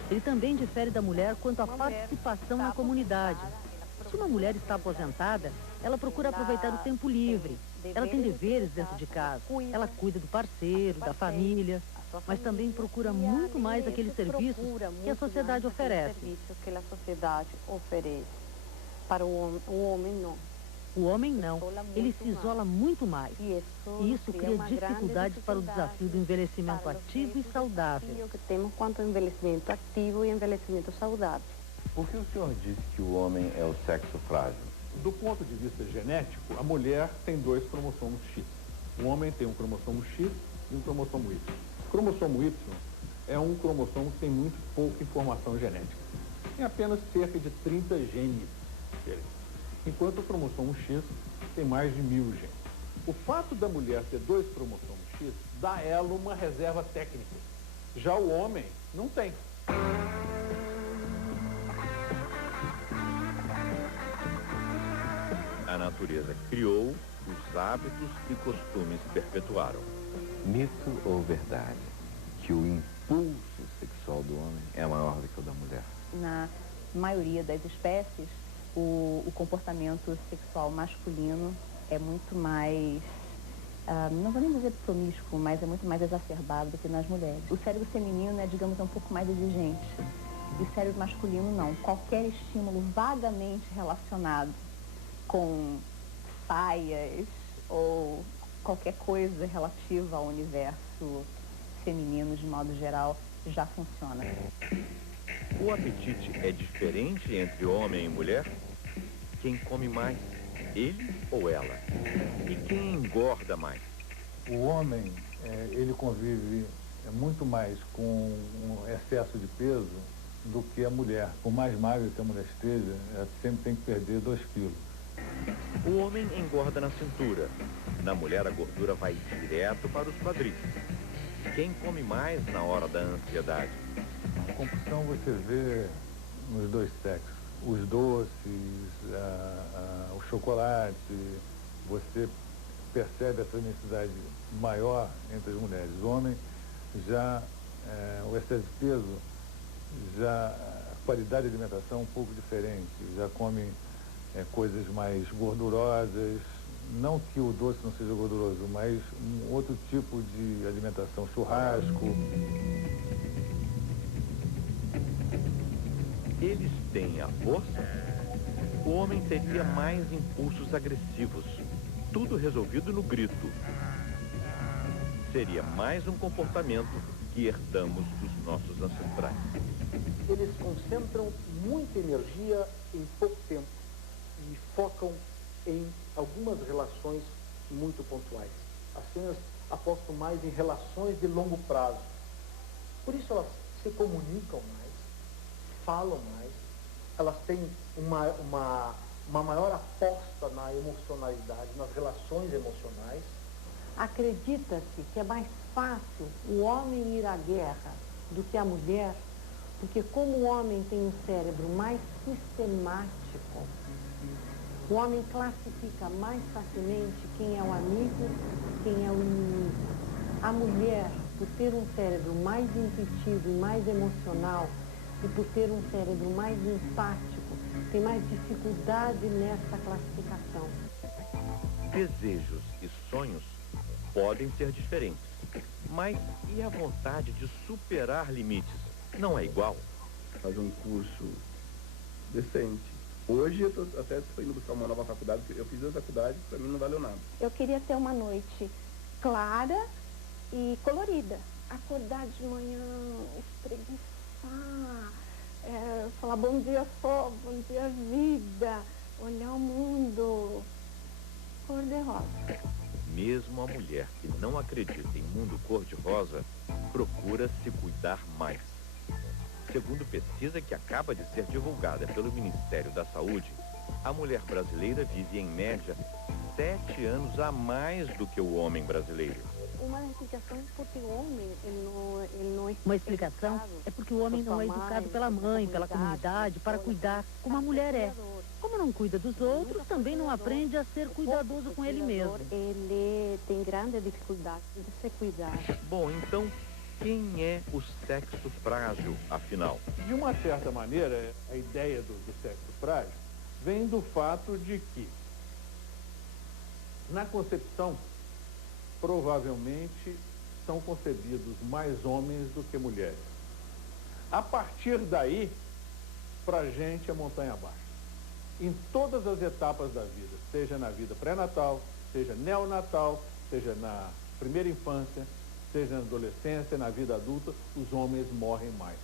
Ele também difere da mulher quanto à participação na comunidade. Se uma mulher está aposentada, ela procura aproveitar o tempo livre. Ela tem deveres dentro de casa. Ela cuida do parceiro, da família, mas também procura muito mais aqueles serviços que a sociedade oferece. Para o homem, não. O homem não. Ele se isola muito mais. E isso cria dificuldades para o desafio do envelhecimento ativo e saudável. O que temos quanto ao envelhecimento ativo e envelhecimento saudável. Por que o senhor disse que o homem é o sexo frágil? Do ponto de vista genético, a mulher tem 2 cromossomos X. O homem tem um cromossomo X e um cromossomo Y. O cromossomo Y é um cromossomo que tem muito pouca informação genética. Tem apenas cerca de 30 genes. Enquanto o cromossomo X tem mais de 1000 genes. O fato da mulher ter 2 cromossomos X dá a ela uma reserva técnica. Já o homem não tem. A natureza criou, os hábitos e costumes se perpetuaram. Mito ou verdade? Que o impulso sexual do homem é maior do que o da mulher? Na maioria das espécies, o comportamento sexual masculino é muito mais, não vou nem dizer promíscuo, mas é muito mais exacerbado do que nas mulheres. O cérebro feminino é, digamos, um pouco mais exigente. E o cérebro masculino não. Qualquer estímulo vagamente relacionado com saias ou qualquer coisa relativa ao universo feminino, de modo geral, já funciona. O apetite é diferente entre homem e mulher? Quem come mais, ele ou ela? E quem engorda mais? O homem, ele convive muito mais com um excesso de peso do que a mulher. Por mais magra que a mulher esteja, ela sempre tem que perder 2 quilos. O homem engorda na cintura. Na mulher, a gordura vai direto para os quadris. Quem come mais na hora da ansiedade? A compulsão você vê nos 2 sexos. Os doces, o chocolate, você percebe essa necessidade maior entre as mulheres. O homem já, o excesso de peso, já a qualidade de alimentação é um pouco diferente. Já come coisas mais gordurosas, não que o doce não seja gorduroso, mas um outro tipo de alimentação, churrasco. Eles têm a força? O homem teria mais impulsos agressivos, tudo resolvido no grito. Seria mais um comportamento que herdamos dos nossos ancestrais. Eles concentram muita energia em pouco tempo e focam em algumas relações muito pontuais. As fêmeas apostam mais em relações de longo prazo. Por isso elas se comunicam mais, falam mais, elas têm uma maior aposta na emocionalidade, nas relações emocionais. Acredita-se que é mais fácil o homem ir à guerra do que a mulher, porque como o homem tem um cérebro mais sistemático, o homem classifica mais facilmente quem é o amigo, quem é o inimigo. A mulher, por ter um cérebro mais intuitivo e mais emocional, e por ter um cérebro mais empático, tem mais dificuldade nessa classificação. Desejos e sonhos podem ser diferentes, mas e a vontade de superar limites? Não é igual? Fazer um curso decente. Hoje eu até estou indo buscar uma nova faculdade, porque eu fiz 2 faculdades, para mim não valeu nada. Eu queria ter uma noite clara e colorida. Acordar de manhã, espreguiçar, falar bom dia sol, bom dia vida, olhar o mundo cor-de-rosa. Mesmo a mulher que não acredita em mundo cor-de-rosa procura se cuidar mais. Segundo pesquisa que acaba de ser divulgada pelo Ministério da Saúde, a mulher brasileira vive em média 7 anos a mais do que o homem brasileiro. Uma explicação é porque o homem não é educado pela mãe, pela comunidade, para cuidar como a mulher é. Como não cuida dos outros, também não aprende a ser cuidadoso com ele mesmo. Ele tem grande dificuldade de se cuidar. Bom, então, quem é o sexo frágil, afinal? De uma certa maneira, a ideia do sexo frágil vem do fato de que, na concepção, provavelmente são concebidos mais homens do que mulheres. A partir daí, para a gente é montanha abaixo. Em todas as etapas da vida, seja na vida pré-natal, seja neonatal, seja na primeira infância, seja na adolescência, na vida adulta, os homens morrem mais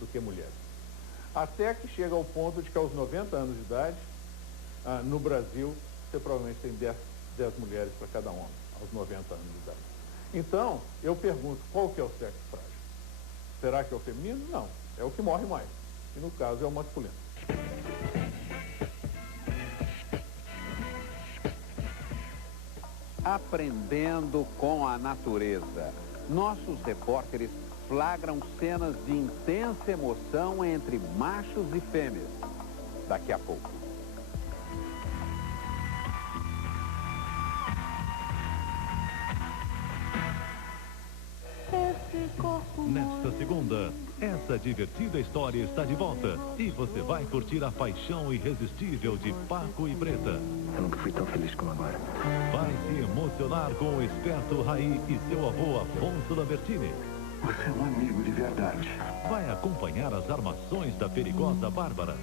do que mulheres. Até que chega ao ponto de que aos 90 anos de idade, no Brasil, você provavelmente tem 10 mulheres para cada homem, aos 90 anos de idade. Então, eu pergunto, qual que é o sexo frágil? Será que é o feminino? Não, é o que morre mais. E no caso é o masculino. Aprendendo com a natureza. Nossos repórteres flagram cenas de intensa emoção entre machos e fêmeas. Daqui a pouco. Nesta segunda, essa divertida história está de volta e você vai curtir a paixão irresistível de Paco e Preta. Eu nunca fui tão feliz como agora. Vai se emocionar com o esperto Raí e seu avô Afonso Lambertini. Você é um amigo de verdade. Vai acompanhar as armações da perigosa Bárbara.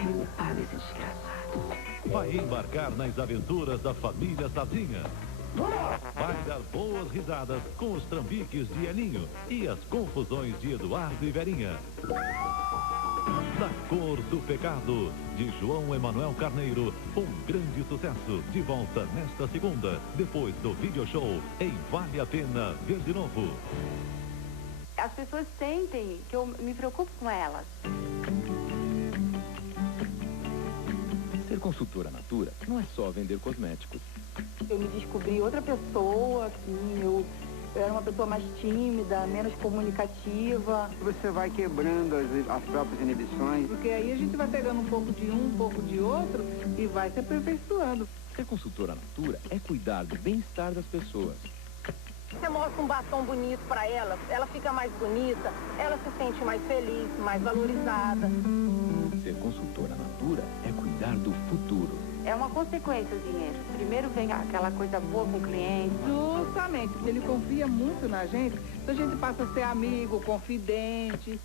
Ele paga esse desgraçado. Vai embarcar nas aventuras da família Sardinha. Vai dar boas risadas com os trambiques de Elinho e as confusões de Eduardo e Verinha. Na Cor do Pecado, de João Emanuel Carneiro, um grande sucesso, de volta nesta segunda, depois do video show em Vale a Pena Ver de Novo. As pessoas sentem que eu me preocupo com elas. Ser consultora Natura não é só vender cosméticos. Eu me descobri outra pessoa, assim, eu era uma pessoa mais tímida, menos comunicativa. Você vai quebrando as próprias inibições. Porque aí a gente vai pegando um pouco de um pouco de outro e vai se aperfeiçoando. Ser consultora Natura é cuidar do bem-estar das pessoas. Você mostra um batom bonito para ela, ela fica mais bonita, ela se sente mais feliz, mais valorizada. Ser consultora Natura é cuidar do futuro. É uma consequência o dinheiro. Primeiro vem aquela coisa boa com o cliente. Justamente, porque ele confia muito na gente, então a gente passa a ser amigo, confidente.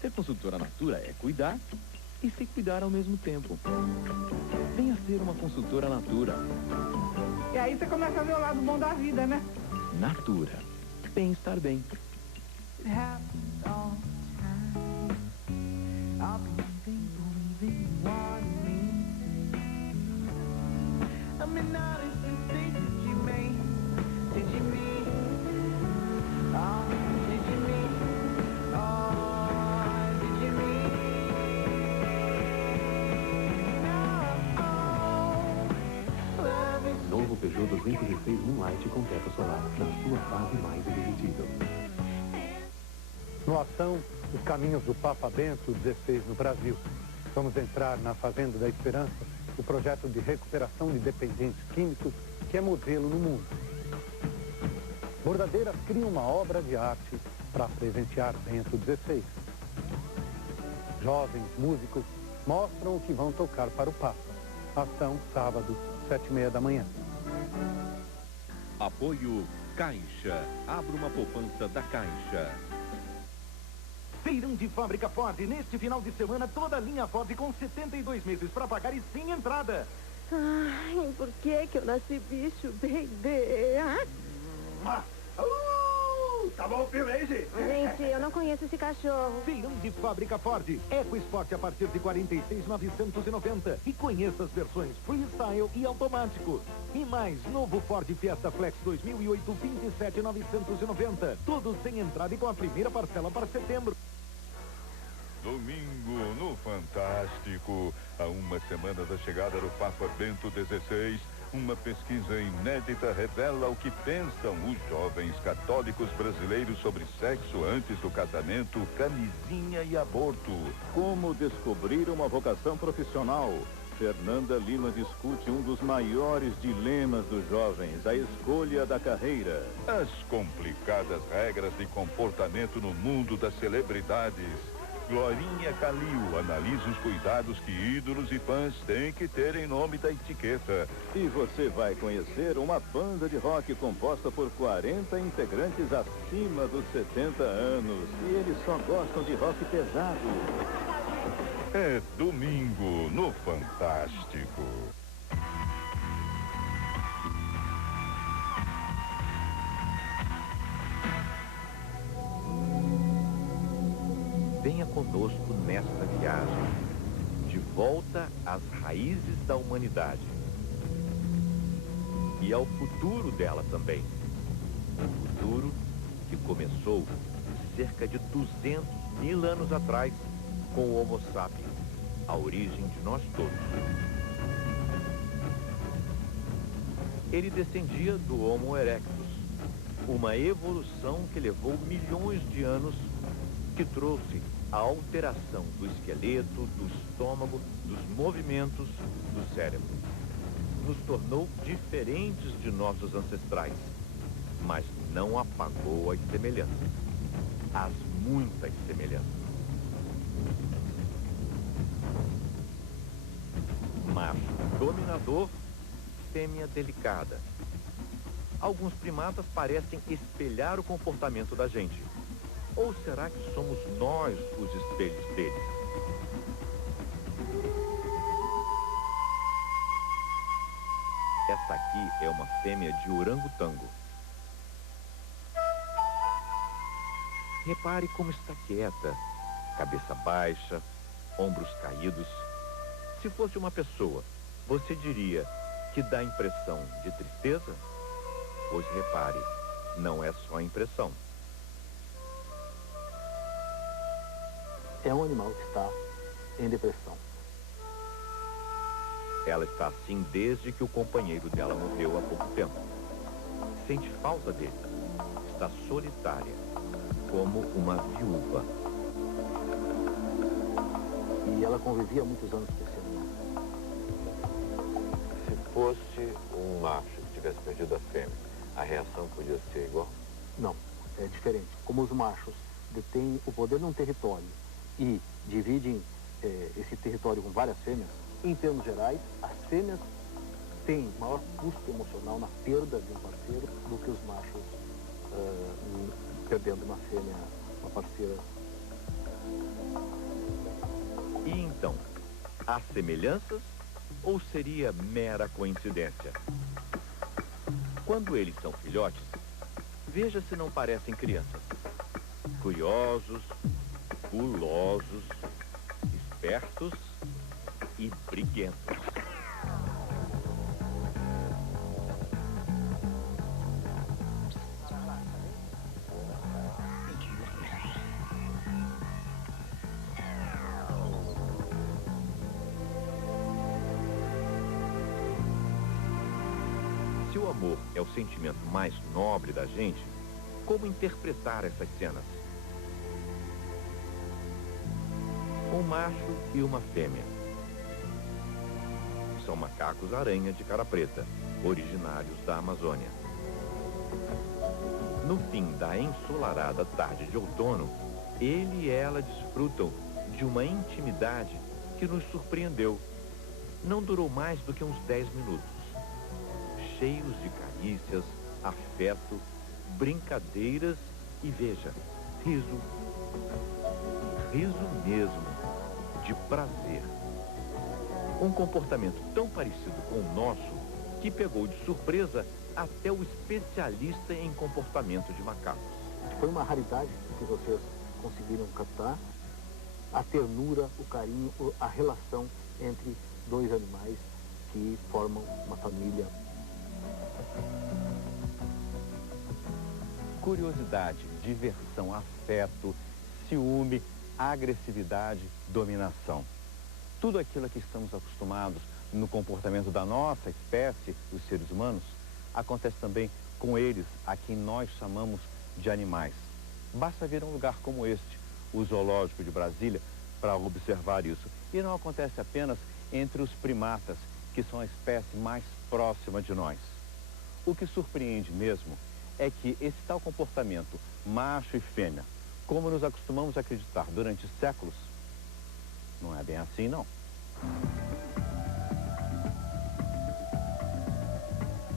Ser consultora Natura é cuidar e se cuidar ao mesmo tempo. Venha ser uma consultora Natura. E aí você começa a ver o lado bom da vida, né? Natura. Bem-estar bem. Novo Peugeot 206 Moonlight com teto solar, na sua fase mais irresistível. No Ação, os caminhos do Papa Bento XVI no Brasil. Vamos entrar na Fazenda da Esperança, o projeto de recuperação de dependentes químicos que é modelo no mundo. Bordadeiras criam uma obra de arte para presentear Bento XVI. Jovens músicos mostram o que vão tocar para o Papa. Ação, sábado, 7h30 da manhã. Apoio Caixa. Abra uma poupança da Caixa. Feirão de Fábrica Ford. Neste final de semana, toda a linha Ford com 72 meses para pagar e sem entrada. Ai, por que eu nasci bicho, baby? Tá bom o filme aí, gente? Gente, eu não conheço esse cachorro. Feirão de Fábrica Ford. EcoSport a partir de 46.990. E conheça as versões Freestyle e Automático. E mais, novo Ford Fiesta Flex 2008, 27.990. Todos sem entrada e com a primeira parcela para setembro. Domingo no Fantástico, a uma semana da chegada do Papa Bento XVI, Uma pesquisa inédita revela o que pensam os jovens católicos brasileiros sobre sexo antes do casamento, camisinha e aborto. Como descobrir uma vocação profissional? Fernanda Lima discute um dos maiores dilemas dos jovens, a escolha da carreira. As complicadas regras de comportamento no mundo das celebridades. Glorinha Calil analisa os cuidados que ídolos e fãs têm que ter em nome da etiqueta. E você vai conhecer uma banda de rock composta por 40 integrantes acima dos 70 anos. E eles só gostam de rock pesado. É domingo no Fantástico. Venha conosco nesta viagem, de volta às raízes da humanidade. E ao futuro dela também. Um futuro que começou cerca de 200 mil anos atrás, com o Homo sapiens, a origem de nós todos. Ele descendia do Homo erectus, uma evolução que levou milhões de anos, que trouxe a alteração do esqueleto, do estômago, dos movimentos do cérebro. Nos tornou diferentes de nossos ancestrais, mas não apagou as semelhanças, as muitas semelhanças. Macho dominador, fêmea delicada. Alguns primatas parecem espelhar o comportamento da gente. Ou será que somos nós os espelhos deles? Esta aqui é uma fêmea de orangotango. Repare como está quieta, cabeça baixa, ombros caídos. Se fosse uma pessoa, você diria que dá impressão de tristeza? Pois repare, não é só impressão. É um animal que está em depressão. Ela está assim desde que o companheiro dela morreu há pouco tempo. Sente falta dele. Está solitária, como uma viúva. E ela convivia há muitos anos com esse animal. Se fosse um macho que tivesse perdido a fêmea, a reação podia ser igual? Não, é diferente. Como os machos detêm o poder num território e dividem esse território com várias fêmeas, em termos gerais, as fêmeas têm maior custo emocional na perda de um parceiro do que os machos perdendo uma fêmea, uma parceira. E então, há semelhanças ou seria mera coincidência? Quando eles são filhotes, veja se não parecem crianças. Curiosos, gulosos, espertos e briguentos. Se o amor é o sentimento mais nobre da gente, como interpretar essas cenas? Um macho e uma fêmea. São macacos-aranha de cara preta, originários da Amazônia. No fim da ensolarada tarde de outono, ele e ela desfrutam de uma intimidade que nos surpreendeu. Não durou mais do que uns 10 minutos. Cheios de carícias, afeto, brincadeiras e, veja, riso. Riso mesmo, de prazer. Um comportamento tão parecido com o nosso que pegou de surpresa até o especialista em comportamento de macacos. Foi uma raridade que vocês conseguiram captar a ternura, o carinho, a relação entre dois animais que formam uma família. Curiosidade, diversão, afeto, ciúme, agressividade, dominação. Tudo aquilo a que estamos acostumados no comportamento da nossa espécie, os seres humanos, acontece também com eles, a quem nós chamamos de animais. Basta vir a um lugar como este, o Zoológico de Brasília, para observar isso. E não acontece apenas entre os primatas, que são a espécie mais próxima de nós. O que surpreende mesmo é que esse tal comportamento macho e fêmea, como nos acostumamos a acreditar durante séculos, não é bem assim, não.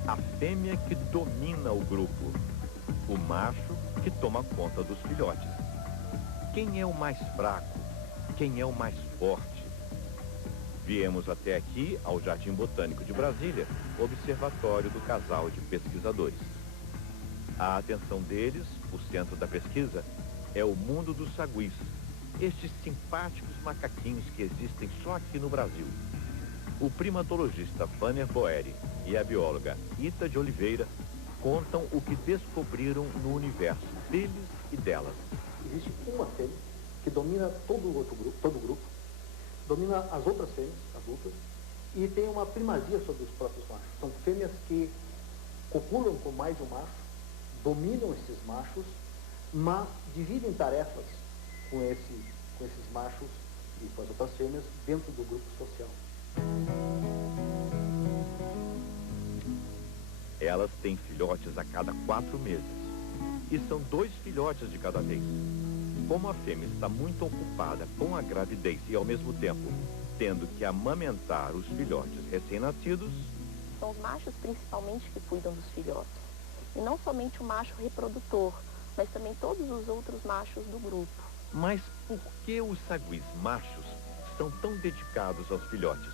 A fêmea que domina o grupo, o macho que toma conta dos filhotes. Quem é o mais fraco? Quem é o mais forte? Viemos até aqui, ao Jardim Botânico de Brasília, observatório do casal de pesquisadores. A atenção deles, o centro da pesquisa, é o mundo dos saguis, estes simpáticos macaquinhos que existem só aqui no Brasil. O primatologista Vanner Boeri e a bióloga Ita de Oliveira contam o que descobriram no universo deles e delas. Existe uma fêmea que domina todo o grupo, domina as outras fêmeas adultas e tem uma primazia sobre os próprios machos. São fêmeas que copulam com mais de um macho, dominam esses machos, mas dividem tarefas com esses machos e com as outras fêmeas dentro do grupo social. Elas têm filhotes a cada 4 meses. E são 2 filhotes de cada vez. Como a fêmea está muito ocupada com a gravidez e, ao mesmo tempo, tendo que amamentar os filhotes recém-nascidos... São os machos, principalmente, que cuidam dos filhotes. E não somente o macho reprodutor, mas também todos os outros machos do grupo. Mas por que os saguis machos são tão dedicados aos filhotes?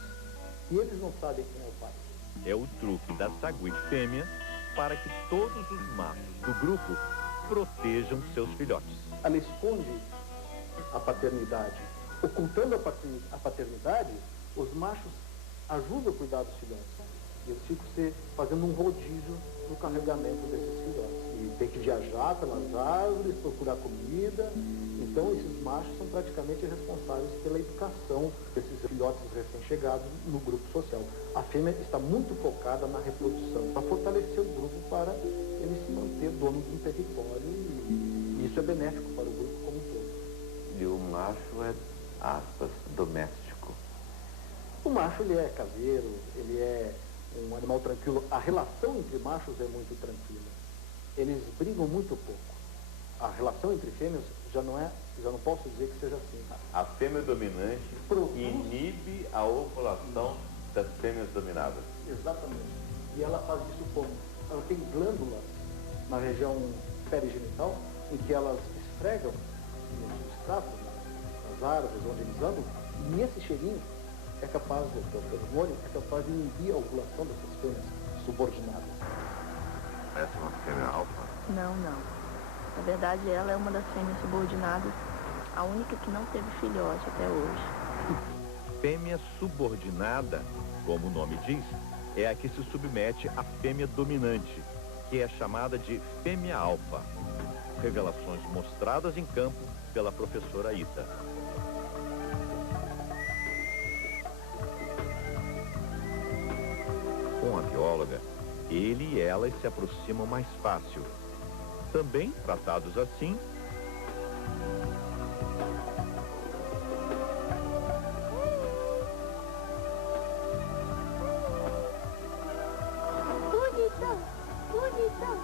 E eles não sabem quem é o pai. É o truque da sagui fêmea para que todos os machos do grupo protejam seus filhotes. Ela esconde a paternidade. Ocultando a paternidade, os machos ajudam a cuidar dos filhotes. E eles ficam fazendo um rodízio no carregamento desses filhotes. E tem que viajar pelas árvores, procurar comida. Então, esses machos são praticamente responsáveis pela educação desses filhotes recém-chegados no grupo social. A fêmea está muito focada na reprodução, para fortalecer o grupo, para ele se manter dono de um território. E isso é benéfico para o grupo como um todo. E o macho é, aspas, doméstico. O macho, ele é caseiro, ele é um animal tranquilo. A relação entre machos é muito tranquila. Eles brigam muito pouco. A relação entre fêmeas já não posso dizer que seja assim. A fêmea dominante inibe a ovulação das fêmeas dominadas. Exatamente. E ela faz isso como? Ela tem glândulas na região perigenital em que elas esfregam no substrato, nas árvores onde eles andam, e esse cheirinho é capaz, o feromônio é capaz de inibir a ovulação dessas fêmeas subordinadas. Essa é uma fêmea alfa? Não, não. Na verdade, ela é uma das fêmeas subordinadas, a única que não teve filhote até hoje. Fêmea subordinada, como o nome diz, é a que se submete à fêmea dominante, que é chamada de fêmea alfa. Revelações mostradas em campo pela professora Ita. Com a bióloga, ele e elas se aproximam mais fácil. Também, tratados assim, Bonitão, bonitão.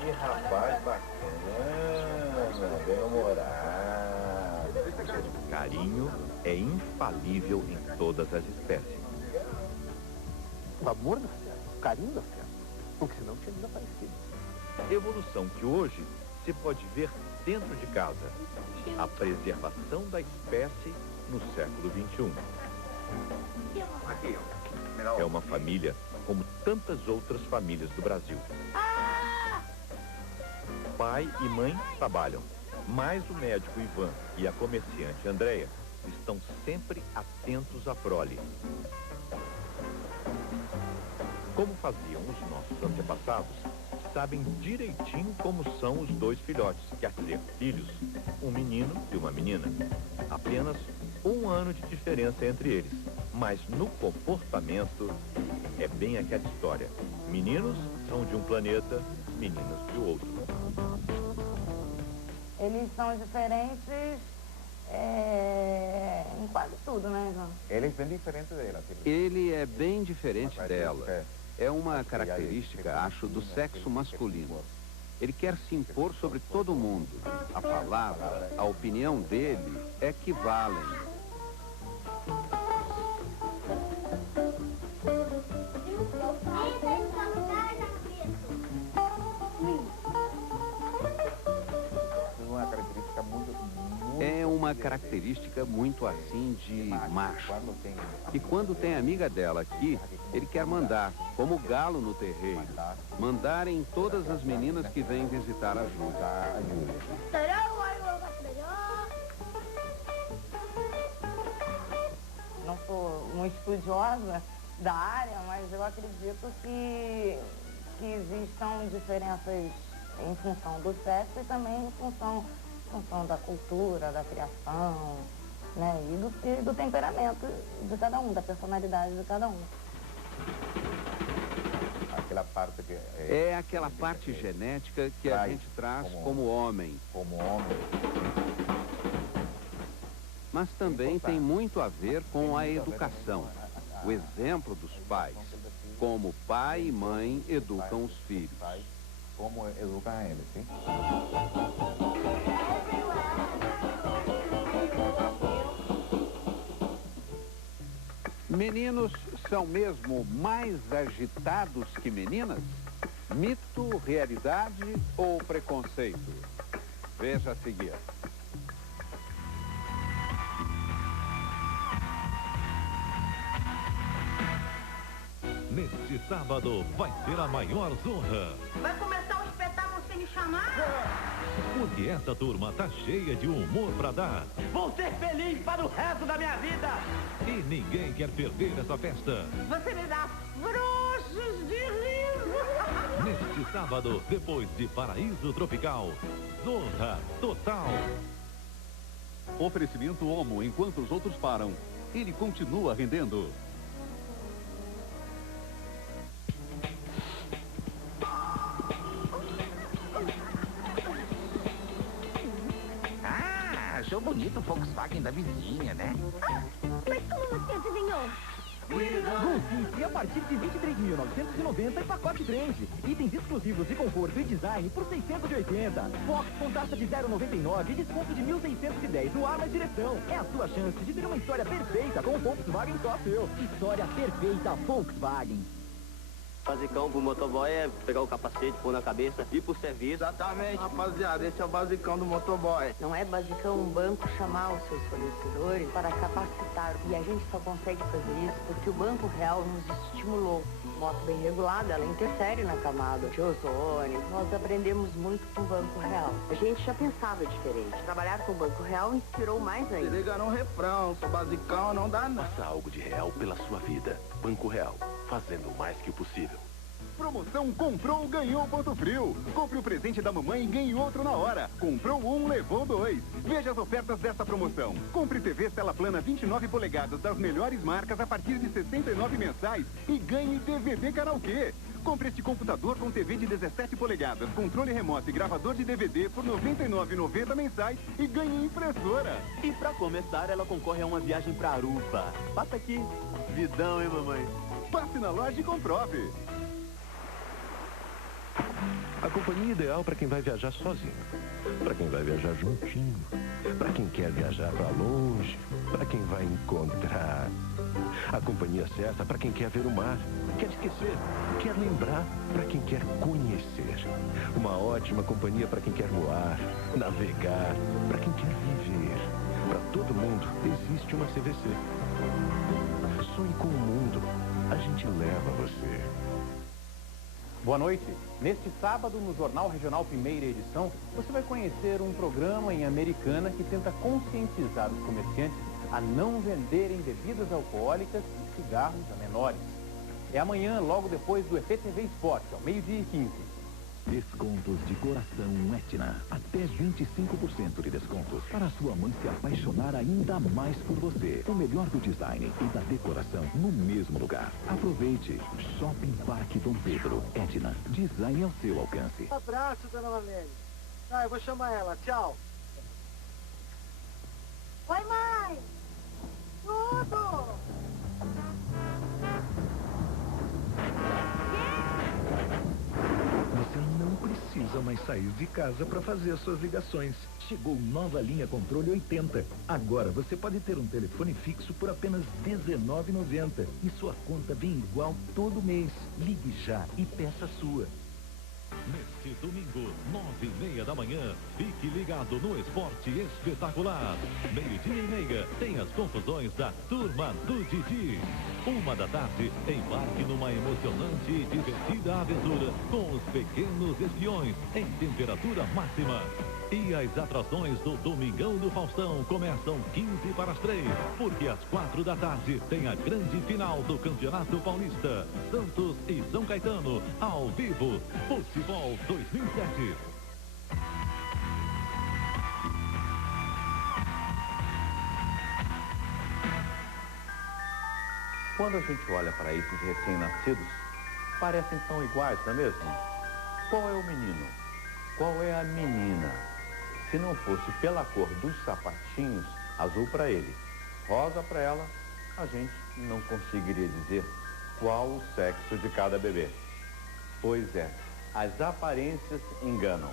Que rapaz bacana, bem-humorado. Carinho é infalível em todas as espécies. O amor da fêmea, o carinho da fêmea, porque senão tinha desaparecido. Evolução que hoje se pode ver dentro de casa. A preservação da espécie no século XXI. É uma família como tantas outras famílias do Brasil. Pai e mãe trabalham, mas o médico Ivan e a comerciante Andréia estão sempre atentos à prole. Como faziam os nossos antepassados, sabem direitinho como são os dois filhotes, quer dizer, filhos, um menino e uma menina. Apenas 1 ano de diferença entre eles, mas no comportamento é bem aquela história. Meninos são de um planeta, meninas de outro. Eles são diferentes em quase tudo, né, João? Ele é bem diferente dela. Ele é bem diferente dela. É uma característica, acho, do sexo masculino. Ele quer se impor sobre todo mundo. A palavra, a opinião dele é que valem. É uma característica muito assim de macho. E quando tem amiga dela aqui, ele quer mandar, como o galo no terreiro, mandar em todas as meninas que vêm visitar a Júlia. Não sou uma estudiosa da área, mas eu acredito que existam diferenças em função do sexo e também em função da cultura, da criação, né? E do temperamento de cada um, da personalidade de cada um. Aquela parte que é aquela parte genética que a gente traz como homem. Mas também tem muito a ver com a educação, o exemplo dos pais, como pai e mãe educam os filhos. Como educam eles, sim? Meninos são mesmo mais agitados que meninas? Mito, realidade ou preconceito? Veja a seguir. Neste sábado vai ser a maior zorra. Vai começar o espetáculo sem me chamar? Porque essa turma tá cheia de humor pra dar. Vou ser feliz para o resto da minha vida. E ninguém quer perder essa festa. Você me dá frouxos de riso. Neste sábado, depois de Paraíso Tropical, Zorra Total. Oferecimento Omo, enquanto os outros param, ele continua rendendo. Achou bonito o Volkswagen da vizinha, né? Mas como você adivinhou? Golf a partir de 23.990 e pacote Trend. Itens exclusivos de conforto e design por 680. Fox com taxa de 0,99 e desconto de 1.610 no ar na direção. É a sua chance de ter uma história perfeita com o Volkswagen só seu. História perfeita Volkswagen. Basicão pro motoboy é pegar o capacete, pôr na cabeça, ir pro serviço. Exatamente, rapaziada, esse é o basicão do motoboy. Não é basicão um banco chamar os seus fornecedores para capacitar. E a gente só consegue fazer isso porque o Banco Real nos estimulou. Moto bem regulada, ela interfere na camada de ozônio. Nós aprendemos muito com o Banco Real. A gente já pensava diferente. Trabalhar com o Banco Real inspirou mais ainda. Se liga no refrão, sou basicão, não dá não. Faça algo de real pela sua vida. Banco Real, fazendo mais que o possível. Promoção Comprou, ganhou Ponto Frio. Compre o presente da mamãe e ganhe outro na hora. Comprou um, levou 2. Veja as ofertas desta promoção. Compre TV tela plana 29 polegadas das melhores marcas a partir de 69 mensais e ganhe DVD karaokê. Compre este computador com TV de 17 polegadas, controle remoto e gravador de DVD por R$ 99,90 mensais e ganhe impressora. E pra começar, ela concorre a uma viagem pra Aruba. Passa aqui. Vidão, hein, mamãe? Passe na loja e comprove. A companhia ideal para quem vai viajar sozinho, para quem vai viajar juntinho, para quem quer viajar para longe, para quem vai encontrar. A companhia certa para quem quer ver o mar, quer esquecer, quer lembrar, para quem quer conhecer. Uma ótima companhia para quem quer voar, navegar, para quem quer viver. Para todo mundo existe uma CVC. Sonhe com o mundo, a gente leva você. Boa noite. Neste sábado, no Jornal Regional Primeira Edição, você vai conhecer um programa em Americana que tenta conscientizar os comerciantes a não venderem bebidas alcoólicas e cigarros a menores. É amanhã, logo depois do EPTV Esporte, ao 12h15. Descontos de coração Etna. Até 25% de desconto. Para sua mãe se apaixonar ainda mais por você. O melhor do design e da decoração no mesmo lugar. Aproveite. Shopping Parque Dom Pedro. Etna. Design ao seu alcance. Um abraço, dona Marlene. Ah, eu vou chamar ela. Tchau. Oi, mãe. Tudo. Você não precisa mais sair de casa para fazer suas ligações. Chegou nova linha Controle 80. Agora você pode ter um telefone fixo por apenas R$19,90. E sua conta vem igual todo mês. Ligue já e peça a sua. Neste domingo, 9h30 da manhã, fique ligado no Esporte Espetacular. 12h30, tem as confusões da Turma do Didi. 1h da tarde, embarque numa emocionante e divertida aventura com os pequenos espiões em temperatura máxima. E as atrações do Domingão do Faustão começam 15 para as 3, porque às 4 da tarde tem a grande final do Campeonato Paulista. Santos e São Caetano, ao vivo, Futebol 2007. Quando a gente olha para esses recém-nascidos, parecem tão iguais, não é mesmo? Qual é o menino? Qual é a menina? Se não fosse pela cor dos sapatinhos, azul para ele, rosa para ela, a gente não conseguiria dizer qual o sexo de cada bebê. Pois é, as aparências enganam.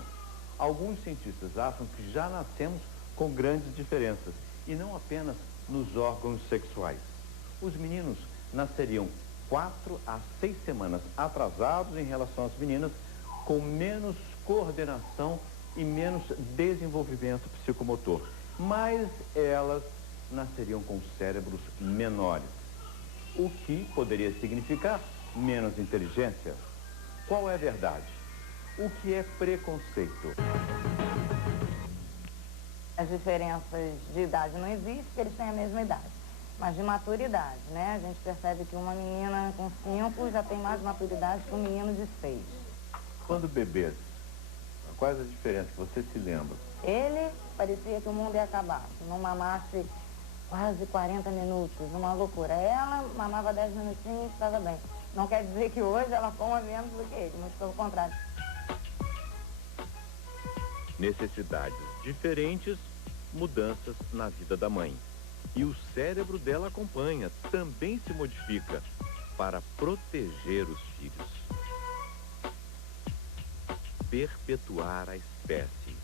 Alguns cientistas acham que já nascemos com grandes diferenças, e não apenas nos órgãos sexuais. Os meninos nasceriam 4 a 6 semanas atrasados em relação às meninas, com menos coordenação e menos desenvolvimento psicomotor. Mas elas nasceriam com cérebros menores, o que poderia significar menos inteligência. Qual é a verdade? O que é preconceito? As diferenças de idade não existem, porque eles têm a mesma idade. Mas de maturidade, né? A gente percebe que uma menina com 5 já tem mais maturidade que um menino de 6. Quando bebês, quais as diferenças que você se lembra? Ele parecia que o mundo ia acabar. Não mamasse quase 40 minutos, uma loucura. Ela mamava 10 minutinhos e estava bem. Não quer dizer que hoje ela coma menos do que ele, mas pelo contrário. Necessidades diferentes, mudanças na vida da mãe. E o cérebro dela acompanha, também se modifica para proteger os filhos. Perpetuar a espécie.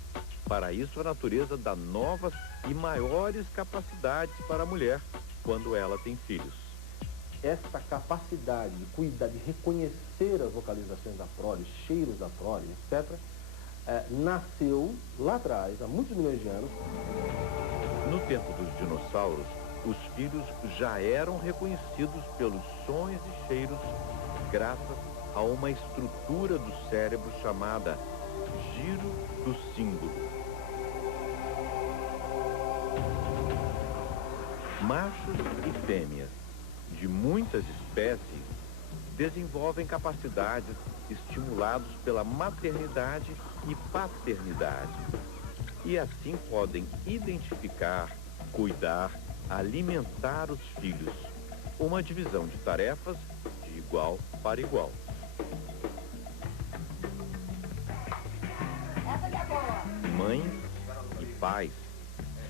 Para isso, a natureza dá novas e maiores capacidades para a mulher quando ela tem filhos. Essa capacidade de cuidar, de reconhecer as localizações da prole, cheiros da prole, etc., nasceu lá atrás, há muitos milhões de anos. No tempo dos dinossauros, os filhos já eram reconhecidos pelos sons e cheiros graças a uma estrutura do cérebro chamada giro do cíngulo. Machos e fêmeas de muitas espécies desenvolvem capacidades estimulados pela maternidade e paternidade. E assim podem identificar, cuidar, alimentar os filhos. Uma divisão de tarefas de igual para igual. Mães e pais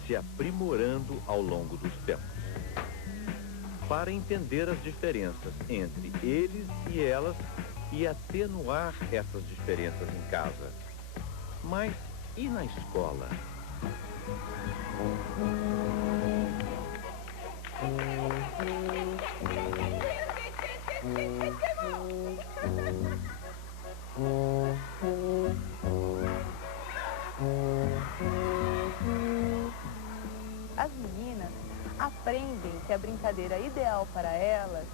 se aprimorando ao longo dos tempos, para entender as diferenças entre eles e elas e atenuar essas diferenças em casa. Mas e na escola? As meninas aprendem que a brincadeira ideal para elas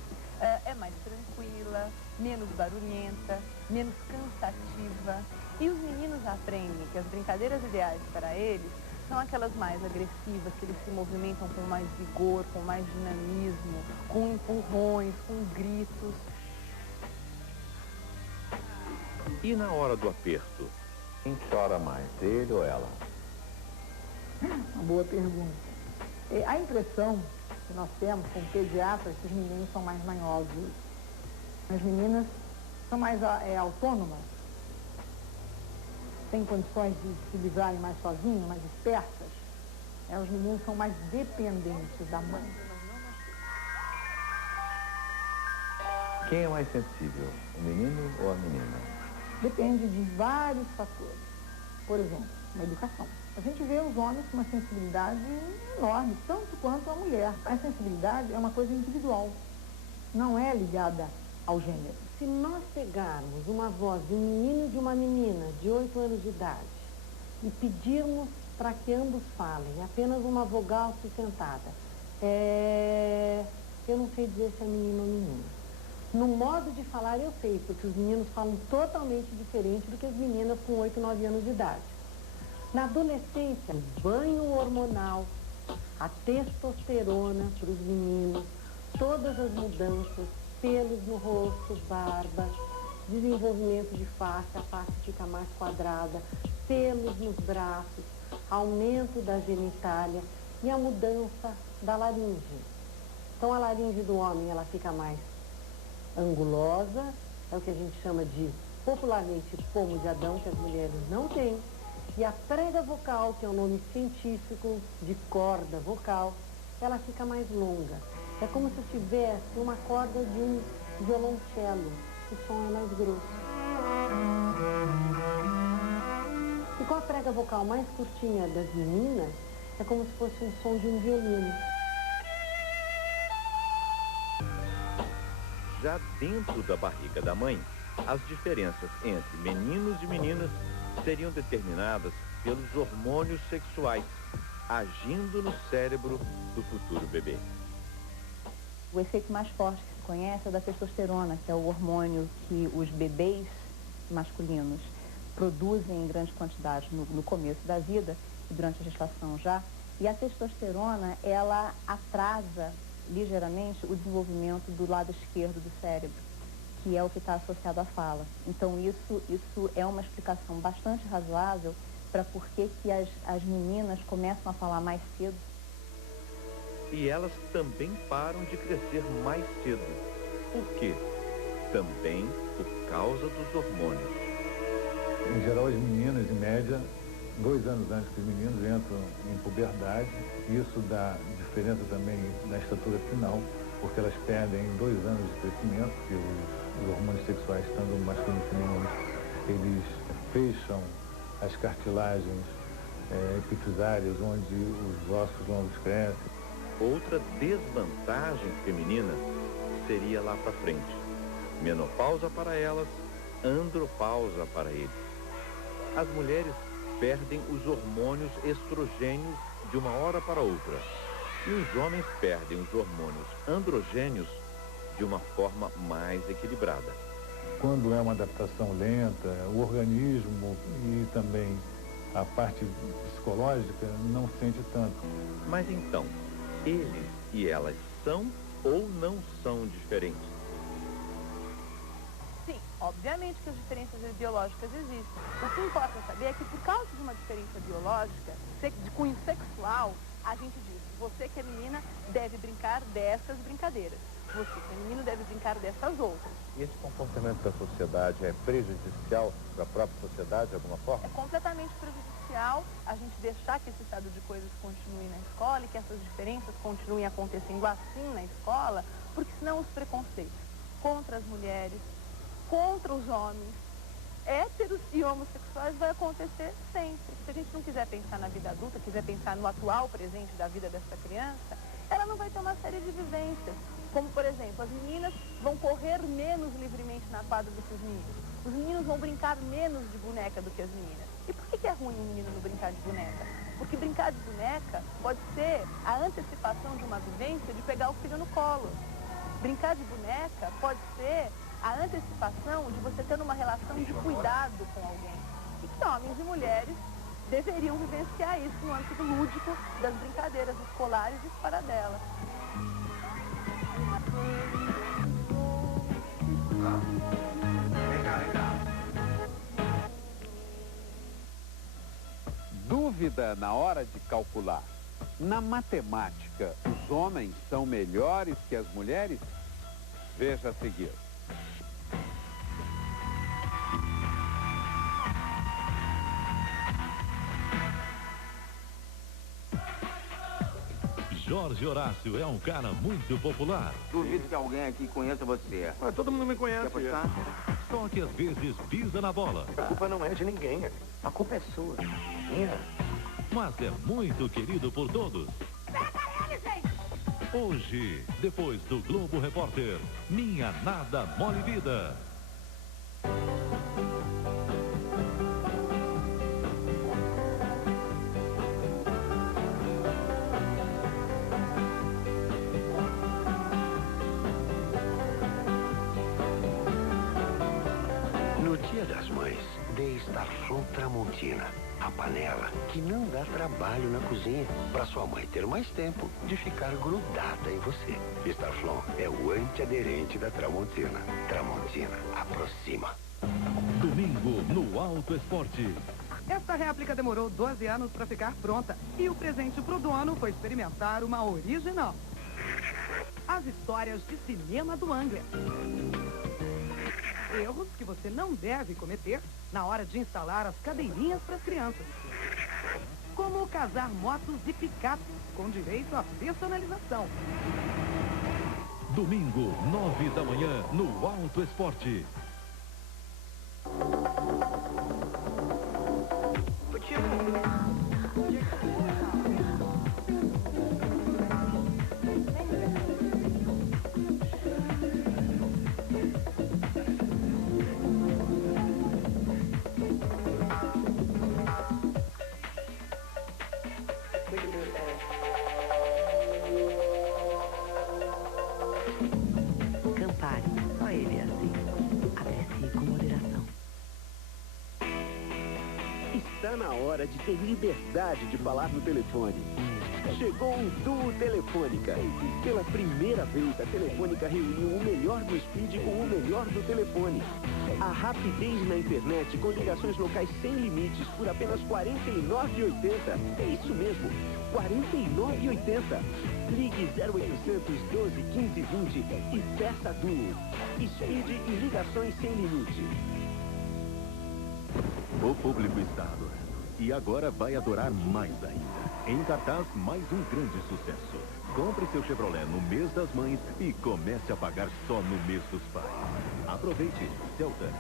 é mais tranquila, menos barulhenta, menos cansativa. E os meninos aprendem que as brincadeiras ideais para eles são aquelas mais agressivas, que eles se movimentam com mais vigor, com mais dinamismo, com empurrões, com gritos. E na hora do aperto? Quem chora mais, ele ou ela? Uma boa pergunta. A impressão que nós temos como pediatras é que os meninos são mais manhosos. As meninas são mais autônomas, têm condições de se livrarem mais sozinhas, mais espertas. Os meninos são mais dependentes da mãe. Quem é mais sensível, o menino ou a menina? Depende de vários fatores. Por exemplo, na educação. A gente vê os homens com uma sensibilidade enorme, tanto quanto a mulher. A sensibilidade é uma coisa individual, não é ligada ao gênero. Se nós pegarmos uma voz de um menino e de uma menina de 8 anos de idade e pedirmos para que ambos falem apenas uma vogal sustentada, eu não sei dizer se é menino ou menina. No modo de falar eu sei, porque os meninos falam totalmente diferente do que as meninas com 8, 9 anos de idade. Na adolescência, o banho hormonal, a testosterona para os meninos, todas as mudanças, pelos no rosto, barba, desenvolvimento de face, a face fica mais quadrada, pelos nos braços, aumento da genitália e a mudança da laringe. Então a laringe do homem ela fica mais angulosa, é o que a gente chama de popularmente pomo de Adão, que as mulheres não têm. E a prega vocal, que é o nome científico de corda vocal, ela fica mais longa. É como se tivesse uma corda de um violoncelo. O som é mais grosso. E com a prega vocal mais curtinha das meninas, é como se fosse um som de um violino. Já dentro da barriga da mãe, as diferenças entre meninos e meninas seriam determinadas pelos hormônios sexuais, agindo no cérebro do futuro bebê. O efeito mais forte que se conhece é o da testosterona, que é o hormônio que os bebês masculinos produzem em grandes quantidades no começo da vida e durante a gestação já. E a testosterona, ela atrasa ligeiramente o desenvolvimento do lado esquerdo do cérebro, que é o que está associado à fala. Então isso é uma explicação bastante razoável para por que as meninas começam a falar mais cedo. E elas também param de crescer mais cedo. Por quê? Também por causa dos hormônios. Em geral, as meninas, em média, 2 anos antes que os meninos entram em puberdade. Isso dá diferença também na estatura final, porque elas perdem 2 anos de crescimento, porque os hormônios sexuais, tanto masculinos e femininos, eles fecham as cartilagens epifisárias, onde os ossos longos crescem. Outra desvantagem feminina seria lá para frente. Menopausa para elas, andropausa para eles. As mulheres perdem os hormônios estrogênios de uma hora para outra. E os homens perdem os hormônios androgênios de uma forma mais equilibrada. Quando é uma adaptação lenta, o organismo e também a parte psicológica não sente tanto. Mas então, eles e elas são ou não são diferentes? Sim, obviamente que as diferenças biológicas existem. O que importa saber é que por causa de uma diferença biológica, de cunho sexual, a gente diz, você que é menina deve brincar dessas brincadeiras. Você que é menino deve brincar dessas outras. E esse comportamento da sociedade é prejudicial para a própria sociedade, de alguma forma? É completamente prejudicial a gente deixar que esse estado de coisas continue na escola e que essas diferenças continuem acontecendo assim na escola, porque senão os preconceitos contra as mulheres, contra os homens, héteros e homossexuais vai acontecer sempre. Se a gente não quiser pensar na vida adulta, quiser pensar no atual presente da vida dessa criança, ela não vai ter uma série de vivências. Como, por exemplo, as meninas vão correr menos livremente na quadra do que os meninos. Os meninos vão brincar menos de boneca do que as meninas. E por que é ruim um menino não brincar de boneca? Porque brincar de boneca pode ser a antecipação de uma vivência de pegar o filho no colo. Brincar de boneca pode ser a antecipação de você ter uma relação de cuidado com alguém. E que homens e mulheres deveriam vivenciar isso no âmbito lúdico das brincadeiras escolares e fora delas. Dúvida na hora de calcular. Na matemática, os homens são melhores que as mulheres? Veja a seguir. Jorge Horácio é um cara muito popular. Duvido que alguém aqui conheça você. Todo mundo me conhece. Quer apostar? Só que às vezes pisa na bola. A culpa não é de ninguém. A culpa é sua. Minha. Mas é muito querido por todos. Pega ele, gente! Hoje, depois do Globo Repórter, Minha Nada Mole Vida. No Dia das Mães, dê Starflon Tramontina. A panela que não dá trabalho na cozinha, para sua mãe ter mais tempo de ficar grudada em você. Starflon é o antiaderente da Tramontina. Tramontina, aproxima. Domingo, no Alto Esporte. Esta réplica demorou 12 anos para ficar pronta e o presente pro dono foi experimentar uma original. As histórias de cinema do Angler. Erros que você não deve cometer na hora de instalar as cadeirinhas para as crianças. Como casar motos e picapes com direito à personalização. Domingo, 9 da manhã, no Alto Esporte. Campari, só ele é assim. Aprecie com moderação. Está na hora de ter liberdade de falar no telefone. Chegou o Duo Telefônica. Pela primeira vez, a Telefônica reuniu o melhor do speed com o melhor do telefone. A rapidez na internet com ligações locais sem limites por apenas R$ 49,80. É isso mesmo, R$ 49,80. Ligue 0800 12 15 20 e peça Duo. Speed e ligações sem limite. O público está adorando. E agora vai adorar mais ainda. Em cartaz, mais um grande sucesso. Compre seu Chevrolet no mês das mães e comece a pagar só no mês dos pais. Aproveite. Celta,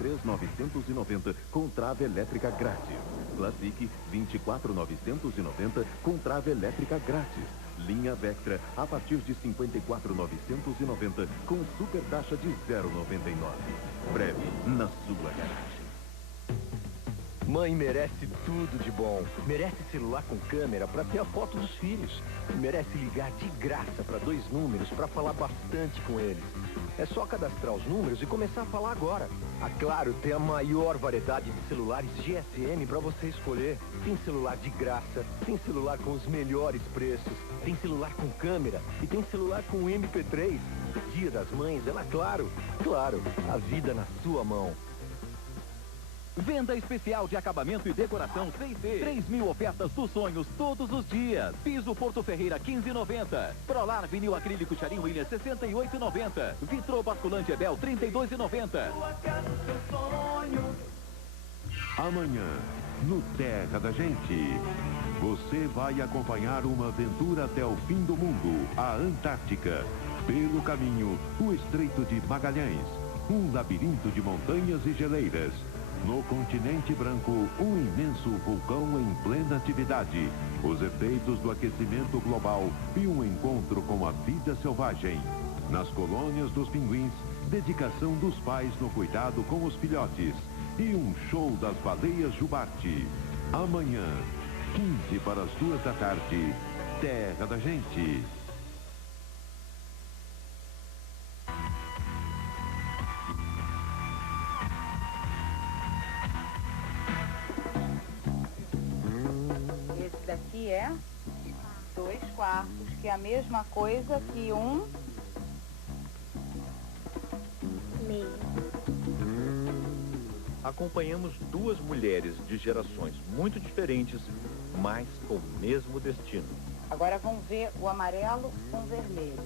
23.990 com trava elétrica grátis. Classic, 24.990 com trava elétrica grátis. Linha Vectra, a partir de 54.990 com super taxa de 0,99. Breve, na sua garagem. Mãe merece tudo de bom. Merece celular com câmera para ter a foto dos filhos. Merece ligar de graça para 2 números para falar bastante com eles. É só cadastrar os números e começar a falar agora. A Claro tem a maior variedade de celulares GSM para você escolher. Tem celular de graça, tem celular com os melhores preços, tem celular com câmera e tem celular com MP3. Dia das Mães é na Claro. Claro, a vida na sua mão. Venda especial de acabamento e decoração 3D. 3.000 ofertas dos sonhos todos os dias. Piso Porto Ferreira 15,90. Prolar vinil acrílico Charim Williams 68,90. Vitrô basculante Ebel 32,90. Amanhã, no Terra da Gente, você vai acompanhar uma aventura até o fim do mundo, a Antártica. Pelo caminho, o Estreito de Magalhães, um labirinto de montanhas e geleiras. No continente branco, um imenso vulcão em plena atividade, os efeitos do aquecimento global e um encontro com a vida selvagem. Nas colônias dos pinguins, dedicação dos pais no cuidado com os filhotes e um show das baleias jubarte. Amanhã, 15 para as 2 da tarde, Terra da Gente. Daqui é 2 quartos, que é a mesma coisa que 1 meio. acompanhamos duas mulheres de gerações muito diferentes, mas com o mesmo destino. Agora vamos ver o amarelo com o vermelho.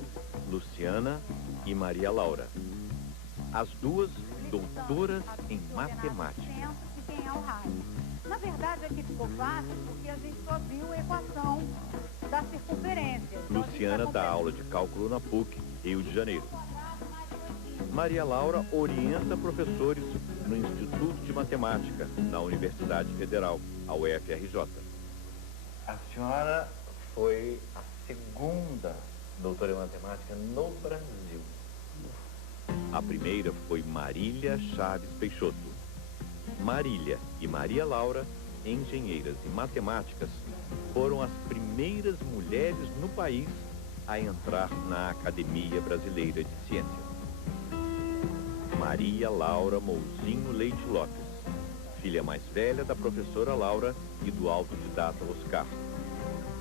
Luciana e Maria Laura. As duas doutoras em matemática. De quem é o raio. Na verdade, aqui ficou fácil porque a gente só viu a equação da circunferência. Luciana dá aula de cálculo na PUC, Rio de Janeiro. Maria Laura orienta professores no Instituto de Matemática, na Universidade Federal, a UFRJ. A senhora foi a segunda doutora em matemática no Brasil. A primeira foi Marília Chaves Peixoto. Marília e Maria Laura, engenheiras e matemáticas, foram as primeiras mulheres no país a entrar na Academia Brasileira de Ciências. Maria Laura Mouzinho Leite Lopes, filha mais velha da professora Laura e do autodidata Oscar.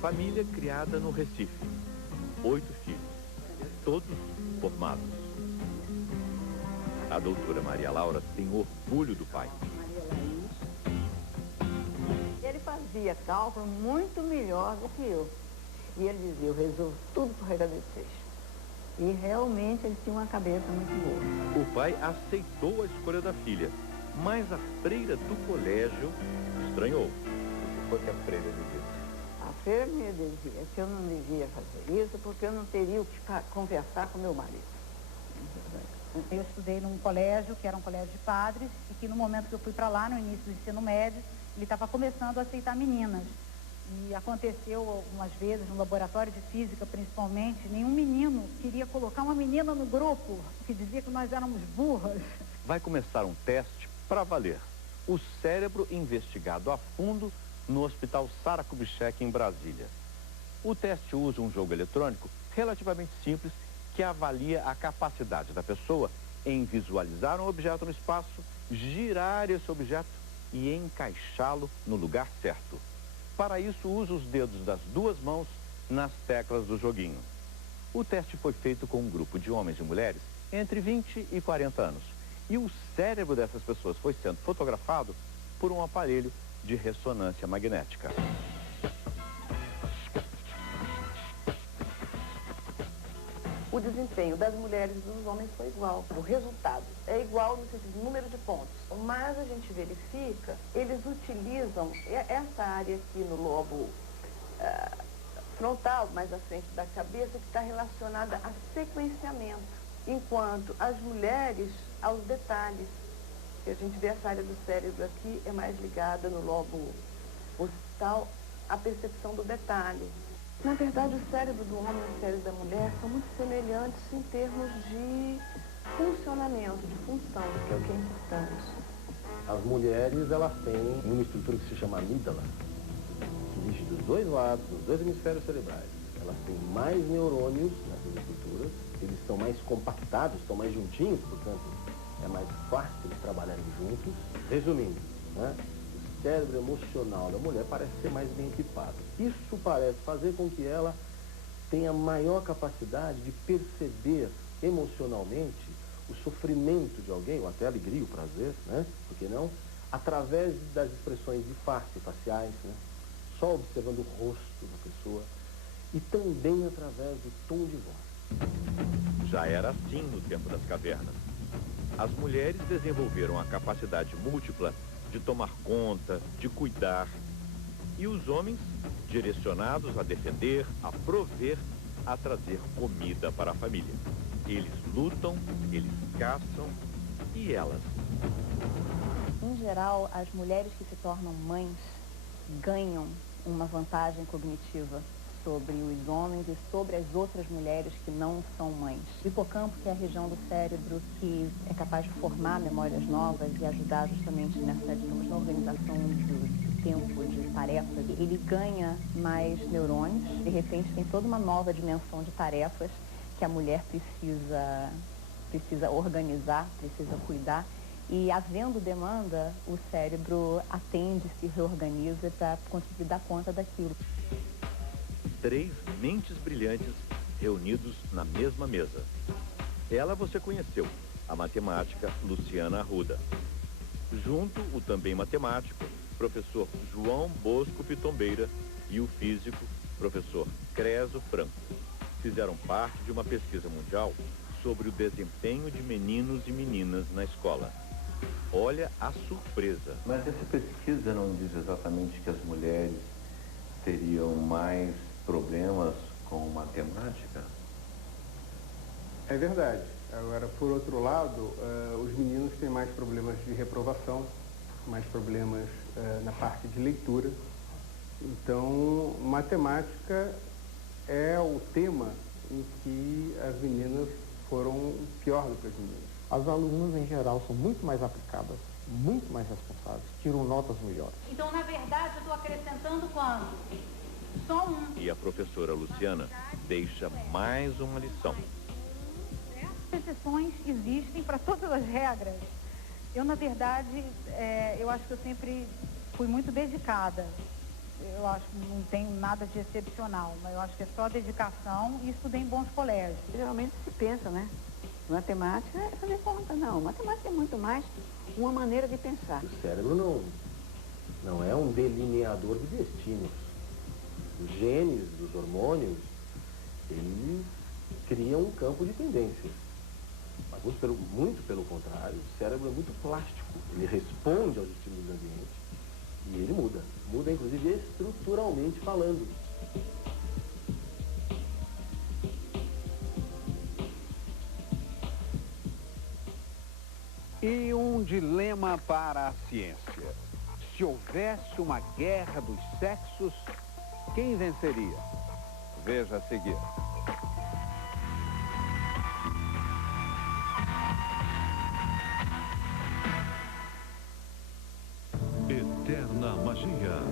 Família criada no Recife. 8 filhos, todos formados. A doutora Maria Laura tem orgulho do pai. Ele fazia cálculo muito melhor do que eu. E ele dizia, eu resolvo tudo por regra de sexta. E realmente ele tinha uma cabeça muito boa. O pai aceitou a escolha da filha, mas a freira do colégio estranhou. O que foi que a freira dizia? A freira me dizia que eu não devia fazer isso porque eu não teria o que conversar com meu marido. Eu estudei num colégio, que era um colégio de padres, e que no momento que eu fui para lá, no início do ensino médio, ele estava começando a aceitar meninas. E aconteceu algumas vezes, no laboratório de física principalmente, nenhum menino queria colocar uma menina no grupo, que dizia que nós éramos burras. Vai começar um teste para valer. O cérebro investigado a fundo no Hospital Sara Kubitschek, em Brasília. O teste usa um jogo eletrônico relativamente simples que avalia a capacidade da pessoa em visualizar um objeto no espaço, girar esse objeto e encaixá-lo no lugar certo. Para isso, usa os dedos das duas mãos nas teclas do joguinho. O teste foi feito com um grupo de homens e mulheres entre 20 e 40 anos. E o cérebro dessas pessoas foi sendo fotografado por um aparelho de ressonância magnética. O desempenho das mulheres e dos homens foi igual. O resultado é igual no sentido de número de pontos. Mas a gente verifica, eles utilizam essa área aqui no lobo frontal, mais à frente da cabeça, que está relacionada a sequenciamento. Enquanto as mulheres, aos detalhes. E a gente vê essa área do cérebro aqui, é mais ligada no lobo occipital, à percepção do detalhe. Na verdade, o cérebro do homem e o cérebro da mulher são muito semelhantes em termos de funcionamento, de função, que é o que é importante. As mulheres, elas têm uma estrutura que se chama amígdala, que existe dos dois lados, dos dois hemisférios cerebrais. Elas têm mais neurônios nessas estruturas, eles estão mais compactados, estão mais juntinhos, portanto, é mais fácil eles trabalharem juntos. Resumindo, né? O cérebro emocional da mulher parece ser mais bem equipado. Isso parece fazer com que ela tenha maior capacidade de perceber emocionalmente o sofrimento de alguém, ou até a alegria, o prazer, né? Por que não? Através das expressões de face, faciais, né? Só observando o rosto da pessoa e também através do tom de voz. Já era assim no tempo das cavernas. As mulheres desenvolveram a capacidade múltipla de tomar conta, de cuidar. E os homens, direcionados a defender, a prover, a trazer comida para a família. Eles lutam, eles caçam e elas. Em geral, as mulheres que se tornam mães ganham uma vantagem cognitiva sobre os homens e sobre as outras mulheres que não são mães. O hipocampo, que é a região do cérebro que é capaz de formar memórias novas e ajudar justamente nessa, digamos, na organização do tempo de tarefas, ele ganha mais neurônios. De repente, tem toda uma nova dimensão de tarefas que a mulher precisa organizar, precisa cuidar. E, havendo demanda, o cérebro atende, se reorganiza para conseguir dar conta daquilo. 3 mentes brilhantes reunidos na mesma mesa. Ela você conheceu, a matemática Luciana Arruda. Junto, o também matemático, professor João Bosco Pitombeira, e o físico, professor Creso Franco. Fizeram parte de uma pesquisa mundial sobre o desempenho de meninos e meninas na escola. Olha a surpresa. Mas essa pesquisa não diz exatamente que as mulheres teriam mais problemas com matemática? É verdade. Agora, por outro lado, os meninos têm mais problemas de reprovação, mais problemas na parte de leitura. Então, matemática é o tema em que as meninas foram pior do que as meninas. As alunas, em geral, são muito mais aplicadas, muito mais responsáveis, tiram notas melhores. Então, na verdade, eu estou acrescentando quanto? Só um. E a professora Luciana deixa mais uma lição. Exceções existem para todas as regras. Eu, na verdade, eu acho que eu sempre fui muito dedicada. Eu acho que não tenho nada de excepcional, mas eu acho que é só dedicação e estudei em bons colégios. Geralmente se pensa, né? Matemática é fazer conta. Não, matemática é muito mais uma maneira de pensar. O cérebro não é um delineador de destinos. Os genes dos hormônios, eles criam um campo de tendências. Mas muito pelo contrário, o cérebro é muito plástico. Ele responde aos estímulos do ambiente e ele muda. Muda, inclusive, estruturalmente falando. E um dilema para a ciência. Se houvesse uma guerra dos sexos, quem venceria? Veja a seguir. Eterna magia.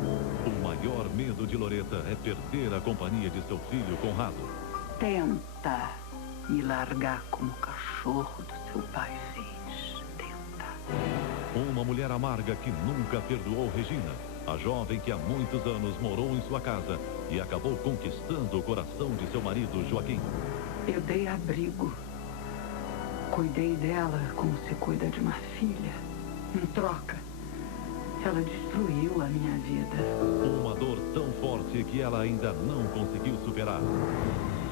O maior medo de Loreta é perder a companhia de seu filho Conrado. Tenta me largar como o cachorro do seu pai fez. Uma mulher amarga que nunca perdoou Regina, a jovem que há muitos anos morou em sua casa e acabou conquistando o coração de seu marido, Joaquim. Eu dei abrigo. Cuidei dela como se cuida de uma filha. Em troca, ela destruiu a minha vida. Uma dor tão forte que ela ainda não conseguiu superar.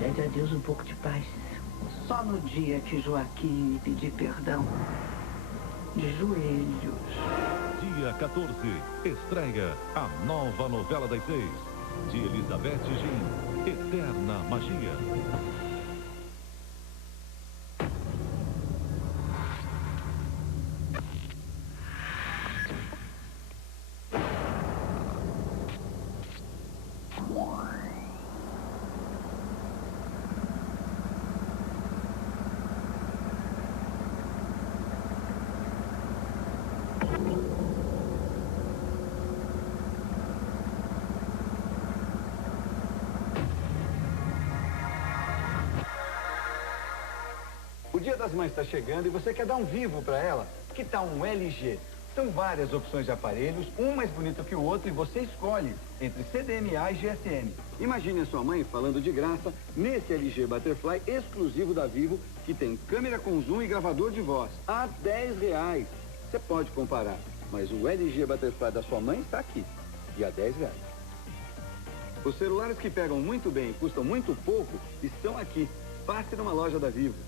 Pede a Deus um pouco de paz. Só no dia que Joaquim me pedir perdão, de joelhos. Dia 14, estreia a nova novela das 6, de Elizabeth Gin, Eterna Magia. O Dia das Mães está chegando e você quer dar um vivo para ela? Que tal um LG? São várias opções de aparelhos, um mais bonito que o outro, e você escolhe entre CDMA e GSM. Imagine a sua mãe falando de graça nesse LG Butterfly exclusivo da Vivo, que tem câmera com zoom e gravador de voz, a R$10. Você pode comparar, mas o LG Butterfly da sua mãe está aqui, e a R$10. Os celulares que pegam muito bem e custam muito pouco estão aqui. Passe numa loja da Vivo.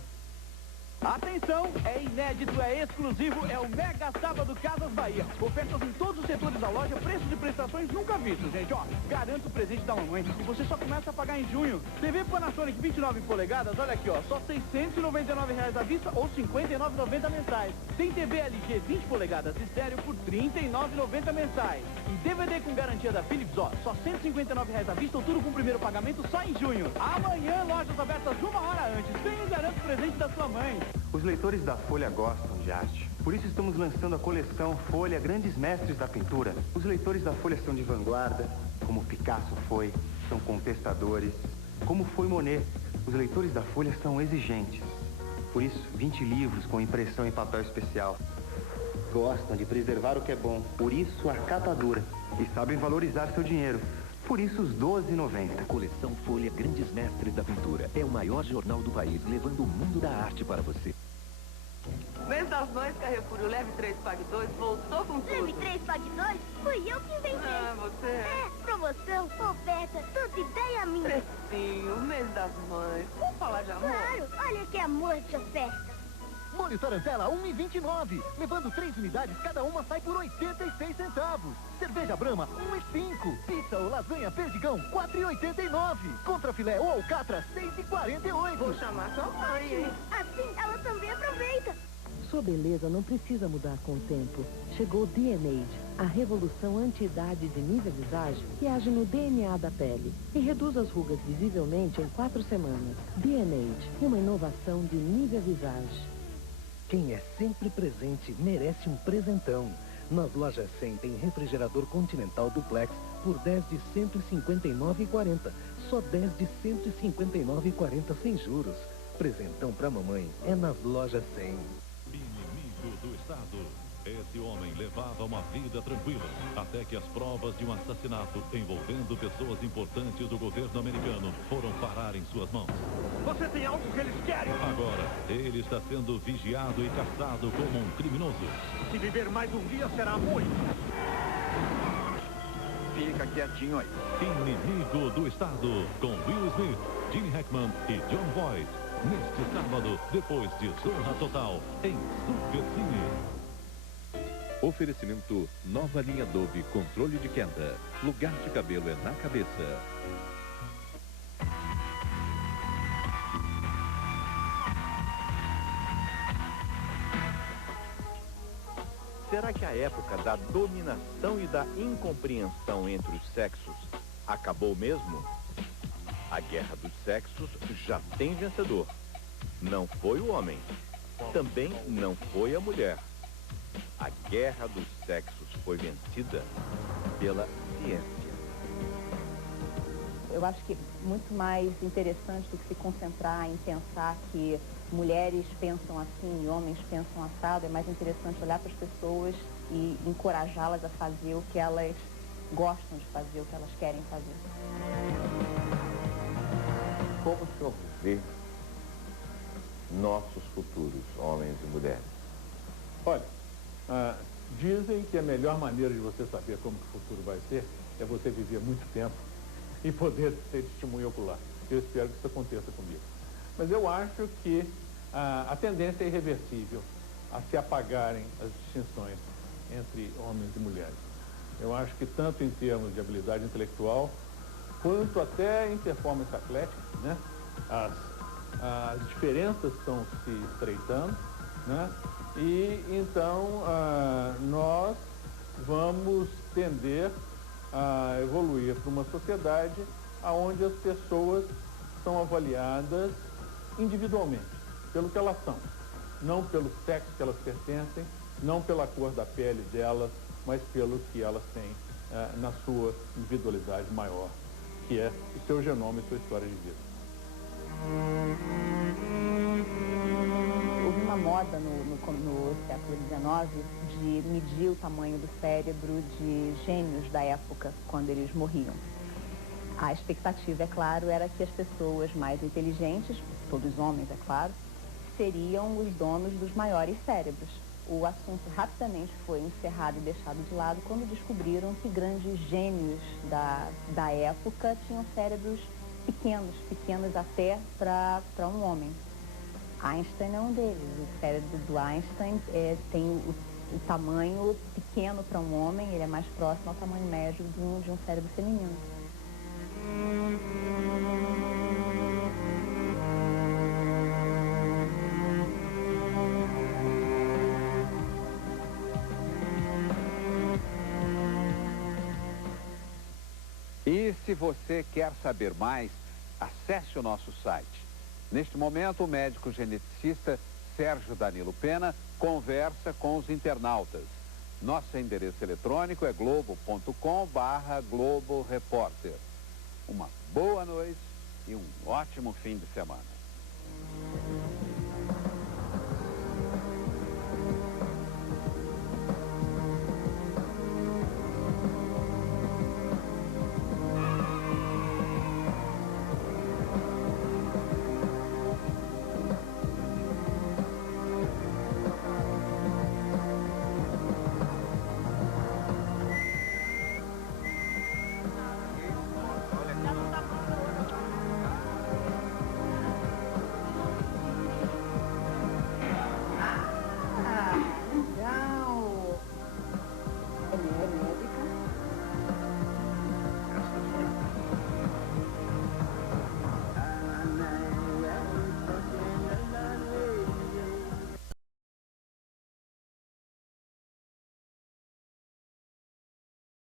Atenção, é inédito, é exclusivo, é o Mega Sábado Casas Bahia. Ofertas em todos os setores da loja, preço de prestações nunca vistos, gente, ó. Garanto o presente da mamãe e você só começa a pagar em junho. TV Panasonic 29 polegadas, olha aqui, ó, só R$ 699 à vista ou R$ 59,90 mensais. Tem TV LG 20 polegadas estéreo por R$ 39,90 mensais. E DVD com garantia da Philips, ó, só R$ 159 à vista ou tudo com o primeiro pagamento só em junho. Amanhã, lojas abertas 1 hora antes. Tem o garanto presente da sua mãe. Os leitores da Folha gostam de arte. Por isso estamos lançando a coleção Folha Grandes Mestres da Pintura. Os leitores da Folha são de vanguarda, como Picasso foi, são contestadores, como foi Monet. Os leitores da Folha são exigentes. Por isso, 20 livros com impressão em papel especial. Gostam de preservar o que é bom, por isso a capa dura. E sabem valorizar seu dinheiro. Por isso, os R$12,90. Coleção Folha Grandes Mestres da Pintura. É o maior jornal do país, levando o mundo da arte para você. Nesta das Mães, Carrefour, o Leve 3, Pague 2, voltou com tudo. Leve 3, Pague 2? Fui eu que inventei. Ah, você é? Promoção, oferta, tudo ideia minha. Precinho, mês das Mães. Vamos falar de amor? Claro, olha que amor de oferta. Molho Tarantela, 1,29. Levando 3 unidades, cada uma sai por 86 centavos. Cerveja Brahma, 1,5. Pizza ou lasanha Perdigão, 4,89. Contrafilé ou alcatra, 6,48. Vou chamar sua mãe, hein? Assim, ela também aproveita. Sua beleza não precisa mudar com o tempo. Chegou DNA, a revolução anti-idade de Nivea Visage que age no DNA da pele e reduz as rugas visivelmente em 4 semanas. DNA, uma inovação de Nivea Visage. Quem é sempre presente merece um presentão. Nas lojas 100 tem refrigerador Continental Duplex por 10 de R$ 159,40. Só 10 de R$ 159,40 sem juros. Presentão pra mamãe é nas lojas 100. Inimigo do Estado. Esse homem levava uma vida tranquila, até que as provas de um assassinato envolvendo pessoas importantes do governo americano foram parar em suas mãos. Você tem algo que eles querem! Agora, ele está sendo vigiado e caçado como um criminoso. Se viver mais um dia, será muito! Fica quietinho aí. Inimigo do Estado, com Will Smith, Gene Hackman e John Voight. Neste sábado, depois de Zorra Total, em Supercine. Oferecimento nova linha Dove controle de queda. Lugar de cabelo é na cabeça. Será que a época da dominação e da incompreensão entre os sexos acabou mesmo? A guerra dos sexos já tem vencedor. Não foi o homem. Também não foi a mulher. A guerra dos sexos foi vencida pela ciência. Eu acho que muito mais interessante do que se concentrar em pensar que mulheres pensam assim e homens pensam assado, é mais interessante olhar para as pessoas e encorajá-las a fazer o que elas gostam de fazer, o que elas querem fazer. Como o senhor vê nossos futuros, homens e mulheres? Olha, dizem que a melhor maneira de você saber como que o futuro vai ser é você viver muito tempo e poder ser testemunho ocular. Eu espero que isso aconteça comigo. Mas eu acho que a tendência é irreversível a se apagarem as distinções entre homens e mulheres. Eu acho que tanto em termos de habilidade intelectual, quanto até em performance atlética, né? As diferenças estão se estreitando, né? E então nós vamos tender a evoluir para uma sociedade onde as pessoas são avaliadas individualmente, pelo que elas são, não pelo sexo que elas pertencem, não pela cor da pele delas, mas pelo que elas têm na sua individualidade maior, que é o seu genoma e sua história de vida. Houve uma moda no século XIX de medir o tamanho do cérebro de gênios da época, quando eles morriam. A expectativa, é claro, era que as pessoas mais inteligentes, todos homens, é claro, seriam os donos dos maiores cérebros. O assunto rapidamente foi encerrado e deixado de lado quando descobriram que grandes gênios da época tinham cérebros pequenos até para um homem. Einstein é um deles. O cérebro do Einstein tem o tamanho pequeno para um homem, ele é mais próximo ao tamanho médio de um cérebro feminino. E se você quer saber mais, acesse o nosso site. Neste momento, o médico geneticista Sérgio Danilo Pena conversa com os internautas. Nosso endereço eletrônico é globo.com/Globo Repórter. Uma boa noite e um ótimo fim de semana.